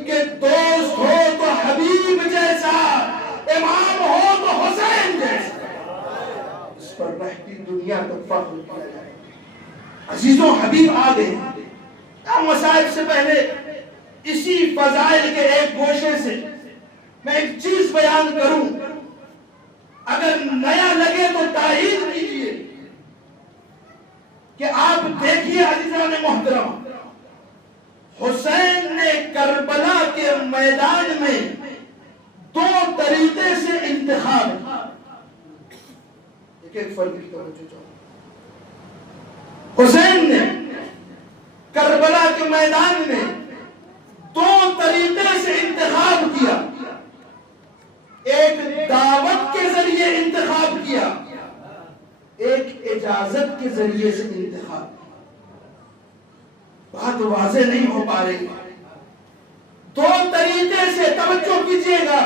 کہ دوست ہو تو حبیب جیسا, امام ہو تو حسین جیسا. اس پر رہتی دنیا تک فخر کیا جائے. عزیزوں, حبیب آ گئے. مسائل سے پہلے اسی فضائل کے ایک گوشے سے میں ایک چیز بیان کروں, اگر نیا لگے تو تائید کیجئے کہ آپ دیکھیے عزیزان محترم, حسین نے کربلا کے میدان میں 2 طریقے سے انتخاب. ایک فرق کی توجہ چاہوں. حسین نے کربلا کے میدان میں 2 طریقے سے انتخاب کیا. ایک دعوت کے ذریعے انتخاب کیا, ایک اجازت کے ذریعے سے انتخاب کیا. بات واضح نہیں ہو پا رہی. 2 طریقے سے توجہ کیجئے گا,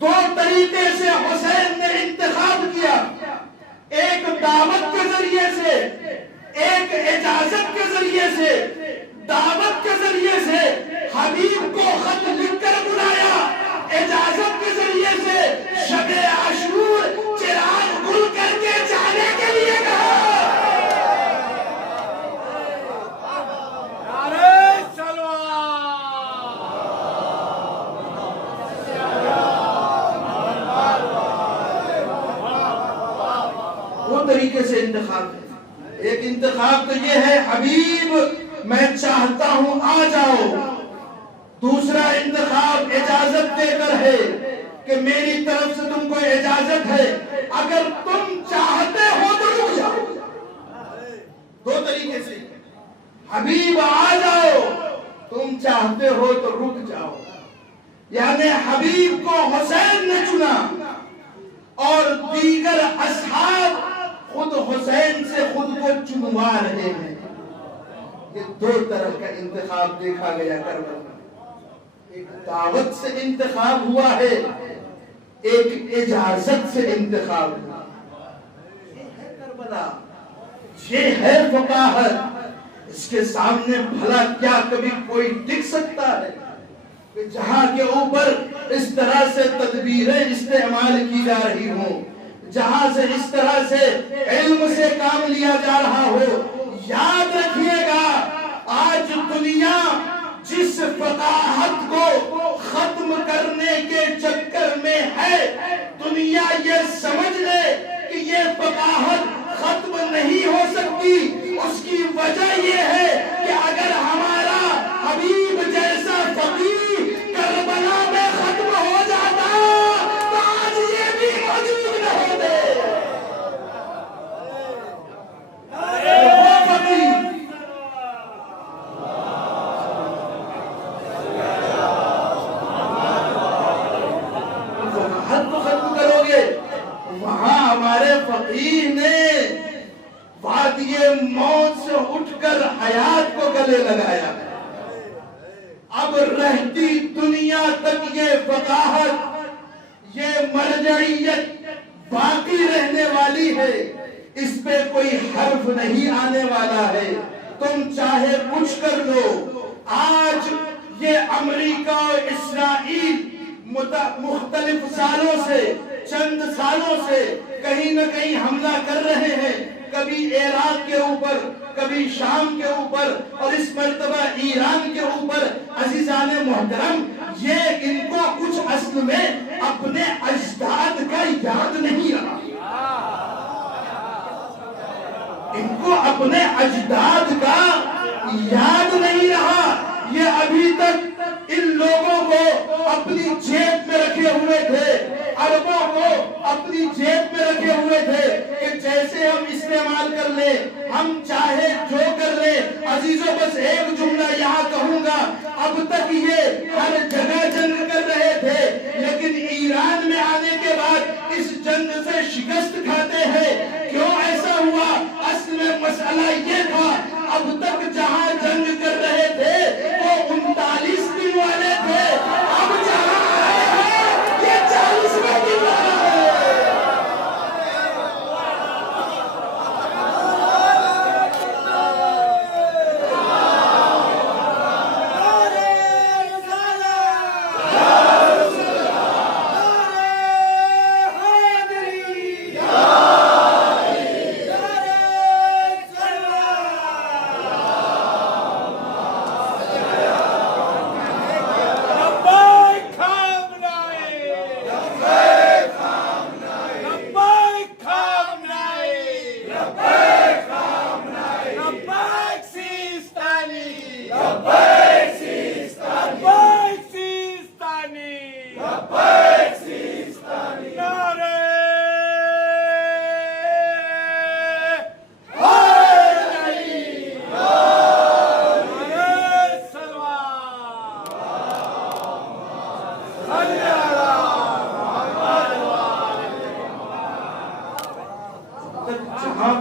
2 طریقے سے حسین نے انتخاب کیا. ایک دعوت کے ذریعے سے, ایک اجازت کے ذریعے سے. دعوت کے ذریعے سے حبیب کو خط لکھ کر بلایا, اجازت کے ذریعے سے شب عاشور چراغ گل کر کے جانے کے لیے کہا. وہ طریقے سے انتخاب ہے. ایک انتخاب تو یہ ہے حبیب میں چاہتا ہوں آ جاؤ. دوسرا انتخاب اجازت دے کر ہے کہ میری طرف سے تم کو اجازت ہے, اگر تم چاہتے ہو تو رک جاؤ. 2 طریقے سے حبیب آ جاؤ, تم چاہتے ہو تو رک جاؤ. یعنی حبیب کو حسین نے چنا اور دیگر اصحاب خود حسین سے خود کو چنوا رہے ہیں. یہ 2 طرح کا انتخاب دیکھا گیا کربلا. ایک دعوت سے انتخاب ہوا ہے, ایک اجازت سے انتخاب ہوا. یہ ہے کربلا, یہ ہے فقاہت. اس کے سامنے بھلا کیا کبھی کوئی ٹک سکتا ہے کہ جہاں کے اوپر اس طرح سے تدبیریں استعمال کی جا رہی ہوں, جہاں سے اس طرح سے علم سے کام لیا جا رہا ہو. یاد رکھیے گا, آج دنیا جس فقاہت کو ختم کرنے کے چکر میں ہے, دنیا یہ سمجھ لے کہ یہ فقاہت ختم نہیں ہو سکتی. اس کی وجہ یہ ہے کہ اگر ہمارا حبیب جیسا فقیہ کربلا میں ختم ہو جاتا تو آج یہ بھی موجود نہ ہوتے. فقیہ نے وادی موت سے اٹھ کر حیات کو گلے لگایا. اب رہتی دنیا تک یہ فقاہت, یہ مرجعیت باقی رہنے والی ہے. اس پہ کوئی حرف نہیں آنے والا ہے. تم چاہے کچھ کر لو. آج یہ امریکہ اور اسرائیل مختلف سالوں سے, چند سالوں سے کہیں نہ کہیں حملہ کر رہے ہیں. کبھی عراق کے اوپر, کبھی شام کے اوپر, اور اس مرتبہ ایران کے اوپر. عزیزان محترم, یہ ان کو کچھ اصل میں اپنے اجداد کا یاد نہیں رہا. ان کو اپنے اجداد کا یاد نہیں رہا. یہ ابھی تک ان لوگوں کو اپنی اپنی جیب میں رکھے ہوئے تھے کہ جیسے ہم استعمال کر لیں، ہم چاہے جو کر لیں۔ عزیزوں بس ایک جملہ یہاں کہوں گا، اب تک یہ ہر جگہ جنگ کر رہے تھے، لیکن ایران میں آنے کے بعد اس جنگ سے شکست کھاتے ہیں۔ کیوں ایسا ہوا؟ اصل میں مسئلہ یہ تھا، اب تک جہاں جنگ کر رہے تھے وہ 39 دن والے تھے، اب جہاں آئے ہیں یہ 40ویں دن والا ہے۔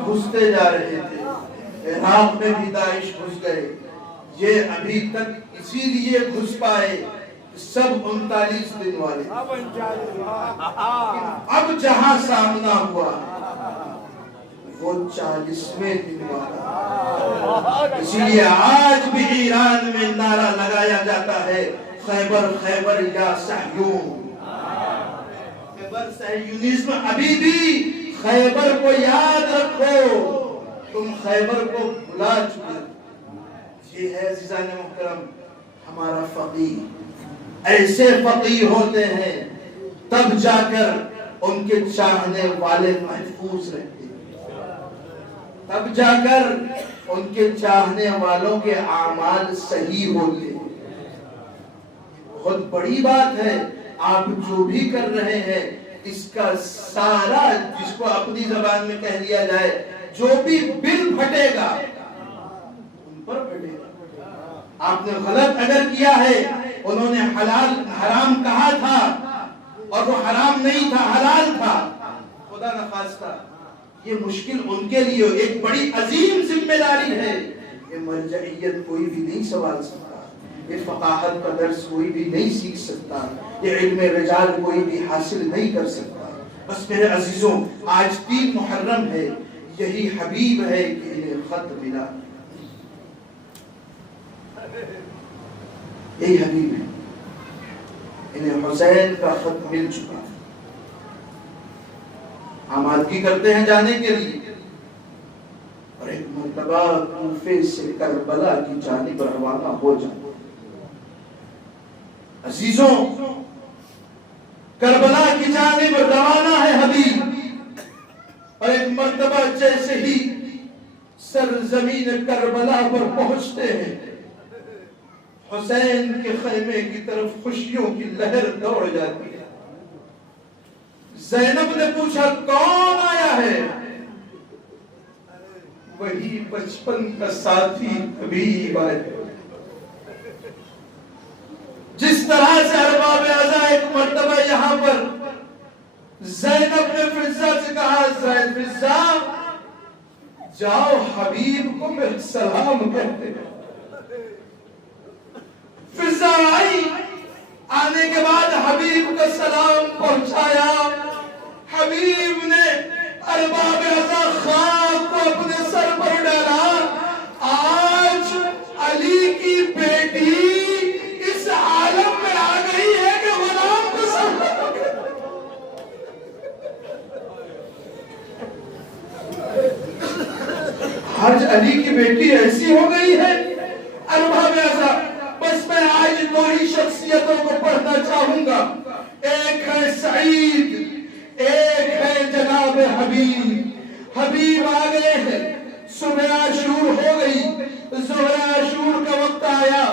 گھستے جا رہے تھے، عراق میں بھی داعش گھس گئے، یہ ابھی تک اسی لیے گھس پائے، سب 39 دن والے۔ اب جہاں سامنا ہوا وہ 40ویں دن والا۔ اسی لیے آج بھی ایران میں نعرہ لگایا جاتا ہے، خیبر خیبر یا صہیون۔ خیبر صہیونزم ابھی بھی خیبر کو یاد رکھو، تم خیبر کو بھلا چکے۔ یہ ہے عزیزان محترم ہمارا فقیہ، ایسے فقیہ ہوتے ہیں تب جا کر ان کے چاہنے والے محفوظ رہتے ہیں، تب جا کر ان کے چاہنے والوں کے اعمال صحیح ہوتے ہیں۔ بہت بڑی بات ہے، آپ جو بھی کر رہے ہیں اس کا سارا، جس کو اپنی زبان میں کہہ لیا جائے، جو بھی بل پھٹے گا ان پر پھٹے گا۔ آپ نے غلط اگر کیا ہے، انہوں نے حلال حرام کہا تھا اور وہ حرام نہیں تھا، حلال تھا، خدا نخواستہ یہ مشکل ان کے لیے ایک بڑی عظیم ذمہ داری ہے۔ یہ مرجعیت کوئی بھی نہیں سنبھال سکتا، یہ فقاہت کا درس کوئی بھی نہیں سیکھ سکتا، یہ علم رجال کوئی بھی حاصل نہیں کر سکتا۔ بس میرے عزیزوں، آج 3 محرم ہے، یہی حبیب ہے کہ انہیں خط ملا، یہی حبیب ہے، انہیں حسین کا خط مل چکا۔ آمادگی کرتے ہیں جانے کے لیے، اور ایک مرتبہ کوفے سے کربلا کی جانب روانہ ہو جاتے۔ عزیزوں، کربلا کی جانب روانہ ہے حبیب، اور ایک مرتبہ جیسے ہی سرزمین کربلا پر پہنچتے ہیں، حسین کے خیمے کی طرف خوشیوں کی لہر دوڑ جاتی ہے۔ زینب نے پوچھا کون آیا ہے؟ وہی بچپن کا ساتھی حبیب آئے۔ جس طرح سے ارباب اعضاء ایک مرتبہ یہاں پر زینب نے فضہ سے کہا، فضہ جاؤ حبیب کو میرا سلام کہتے ہیں۔ فضہ آئی، آنے کے بعد حبیب کا سلام پہنچایا۔ حبیب نے ارباب اعضاء خاک کو اپنے سر پر ڈالا، آج علی کی بیٹی اس عالم میں آ گئی ہے کہ غلام کو سلام کرے۔ آج علی کی بیٹی ایسی ہو گئی ہے۔ ارباب اعضاء، بس میں آج 2 ہی شخصیتوں کو پڑھنا چاہوں گا، ایک ہے سعید، ایک ہے جناب حبیب۔ حبیب آ گئے ہیں، صبح عاشور ہو گئی، ظہر عاشور کا وقت آیا۔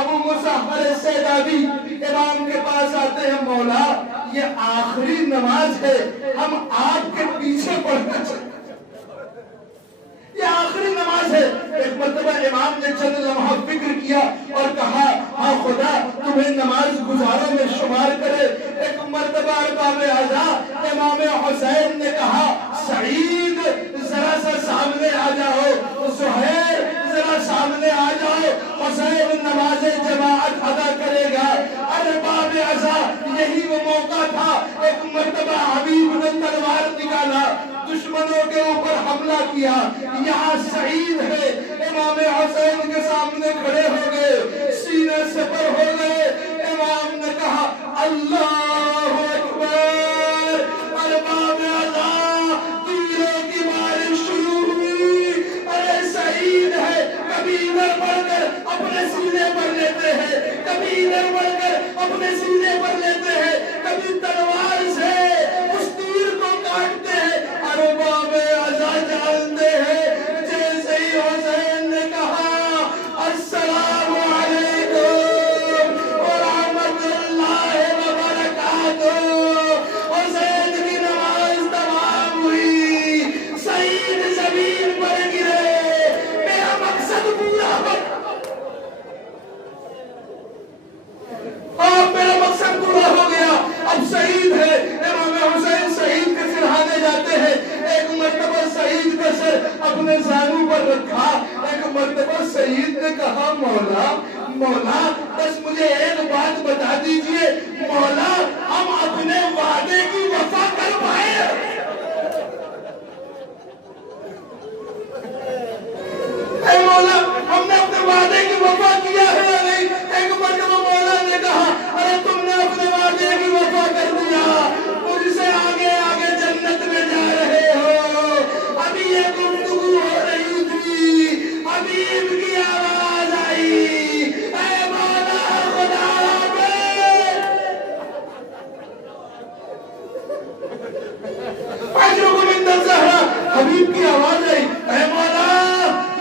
ابو مظفر سیدابی امام کے پاس آتے ہیں، مولا یہ آخری نماز ہے، ہم ہم آپ کے پیچھے پڑھنا چاہتے ہیں۔ یہ آخری نماز ہے۔ ایک مرتبہ امام نے چند لمحہ فکر کیا اور کہا ہاں خدا تمہیں نماز گزاروں میں شمار کرے۔ ایک مرتبہ ارباب اعضاء امام حسین نے کہا سعید ذرا سا سامنے آ جاؤ، زہیر ذرا سامنے آ جاؤ، حسین نماز جماعت ادا کرے گا۔ ارباب اعضاء یہی وہ موقع تھا۔ ایک مرتبہ حبیب نے تلوار نکالا، دشمنوں کے اوپر حملہ کیا۔ یہاں سعید ہے، امام حسین کے سامنے کھڑے ہو گئے، سینے سے پر ہو گئے۔ امام نے کہا اللہ اکبر۔ ارباب اعضاء تیروں کی بارش شروع ہوئی۔ ارے سعید ہے، کبھی ادھر بڑھ کر اپنے سینے پر لیتے ہیں، کبھی ادھر بڑھ کر اپنے سینے پر لیتے ہیں، کبھی تلوار سے اس تیر کو کاٹتے ہیں۔ ارباب اعضاء جانتے ہیں جیسے ہی حسین نے کہا السلام علیکم ورحمۃ اللہ وبرکاتہ، حسین کی نماز تمام ہوئی، سعید زمین پر گرے۔ میرا مقصد پورا ہو، اب میرا مقصد پورا ہو گیا۔ اب شہید ہے، امام حسین شہید کے سرہانے جاتے ہیں۔ ایک مرتبہ شہید کا سر اپنے زانو پر رکھا۔ ایک مرتبہ شہید نے کہا مولا مولا بس مجھے ایک بات بتا دیجئے، مولا ہم اپنے وعدے کی وفا کر پائے؟ اے مولا ہم نے اپنے وعدے کی وفا کیا ہے یا نہیں؟ ایک مرتبہ مولا نے کہا ارے تم نے اپنے وعدے کی وفا کر دیا، مجھ سے آگے آگے جنت میں جا رہے ہو۔ ابھی یہ گفتگو ہو رہی تھی، حبیب کی آواز آئی اے مولا خدا اجرکم عند الزہرا، حبیب کی آواز آئی اے مولا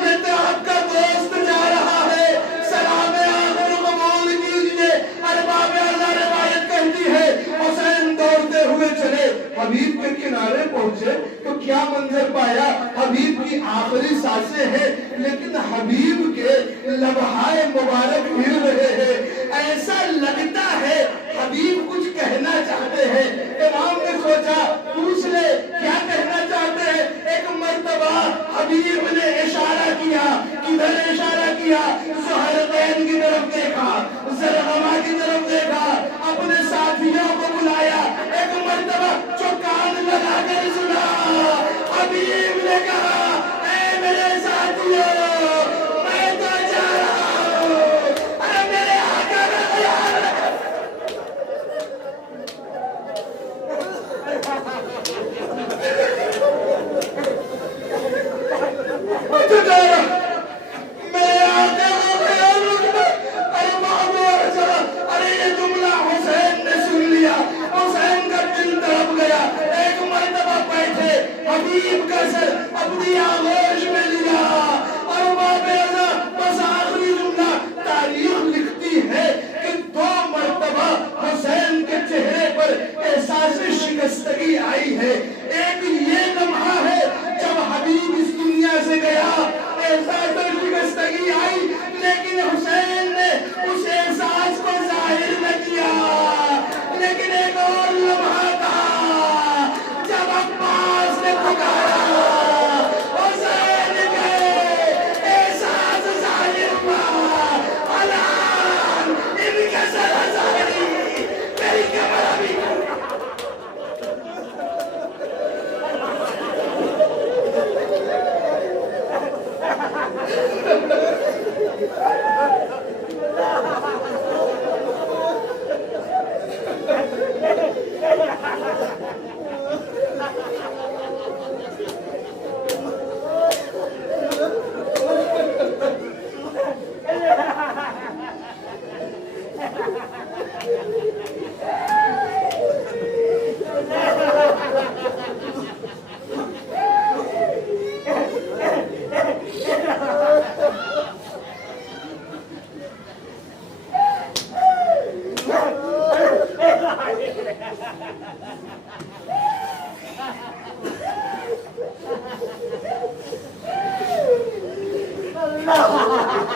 یہ تو آپ کا دوست جا رہا ہے، سلام آخر قبول کیجئے۔ ارباب اعضاء روایت کہتی ہے حسین دوڑتے ہوئے چلے، حبیب کے کنارے پہنچے تو کیا منظر پایا؟ حبیب کی آخری سانسیں ہیں لیکن حبیب کے لبہائے مبارک ہل رہے ہیں، ایسا لگتا ہے حبیب کچھ کہنا چاہتے ہیں۔ امام نے سوچا پوچھ لے کیا کہنا چاہتے ہیں۔ ایک مرتبہ حبیب نے اشارہ کیا، کدھر اشارہ کیا؟ زہرین کی طرف دیکھا، زرغما کی طرف دیکھا، اپنے ساتھیوں کو بلایا۔ ایک مرتبہ جو کان لگا کر سنا، حبیب نے کہا اے میرے ساتھیوں میں تو جا رہا ہوں، اے میرے آقا کا خیال رکھو۔ میں تو جا رہا ہوں، میرے آقا کا خیال رکھنا۔ ارباب اعضاء، ارے یہ جملہ حسین نے سن لیا، حسین کا دل تڑپ گیا۔ ایک مرتبہ بیٹھے، حبیب کا سر اپنی آغوش میں لیا۔ ارباب اعضاء بس آخری جملہ، تاریخ لکھتی ہے کہ 2 مرتبہ حسین کے چہرے پر احساس شکستگی آئی ہے۔ ایک یہ لمحہ ہے جب حبیب اس دنیا سے گیا، احساس شکستگی آئی، لیکن حسین نے اس احساس کو ظاہر نہ کیا۔ لیکن ایک اور لمحہ تھا جب عباس نے پکارا، حسین گئے، احساس ظاہر ہوا، الان ان کا سر ظاہری، میری کمر ابھی اللہ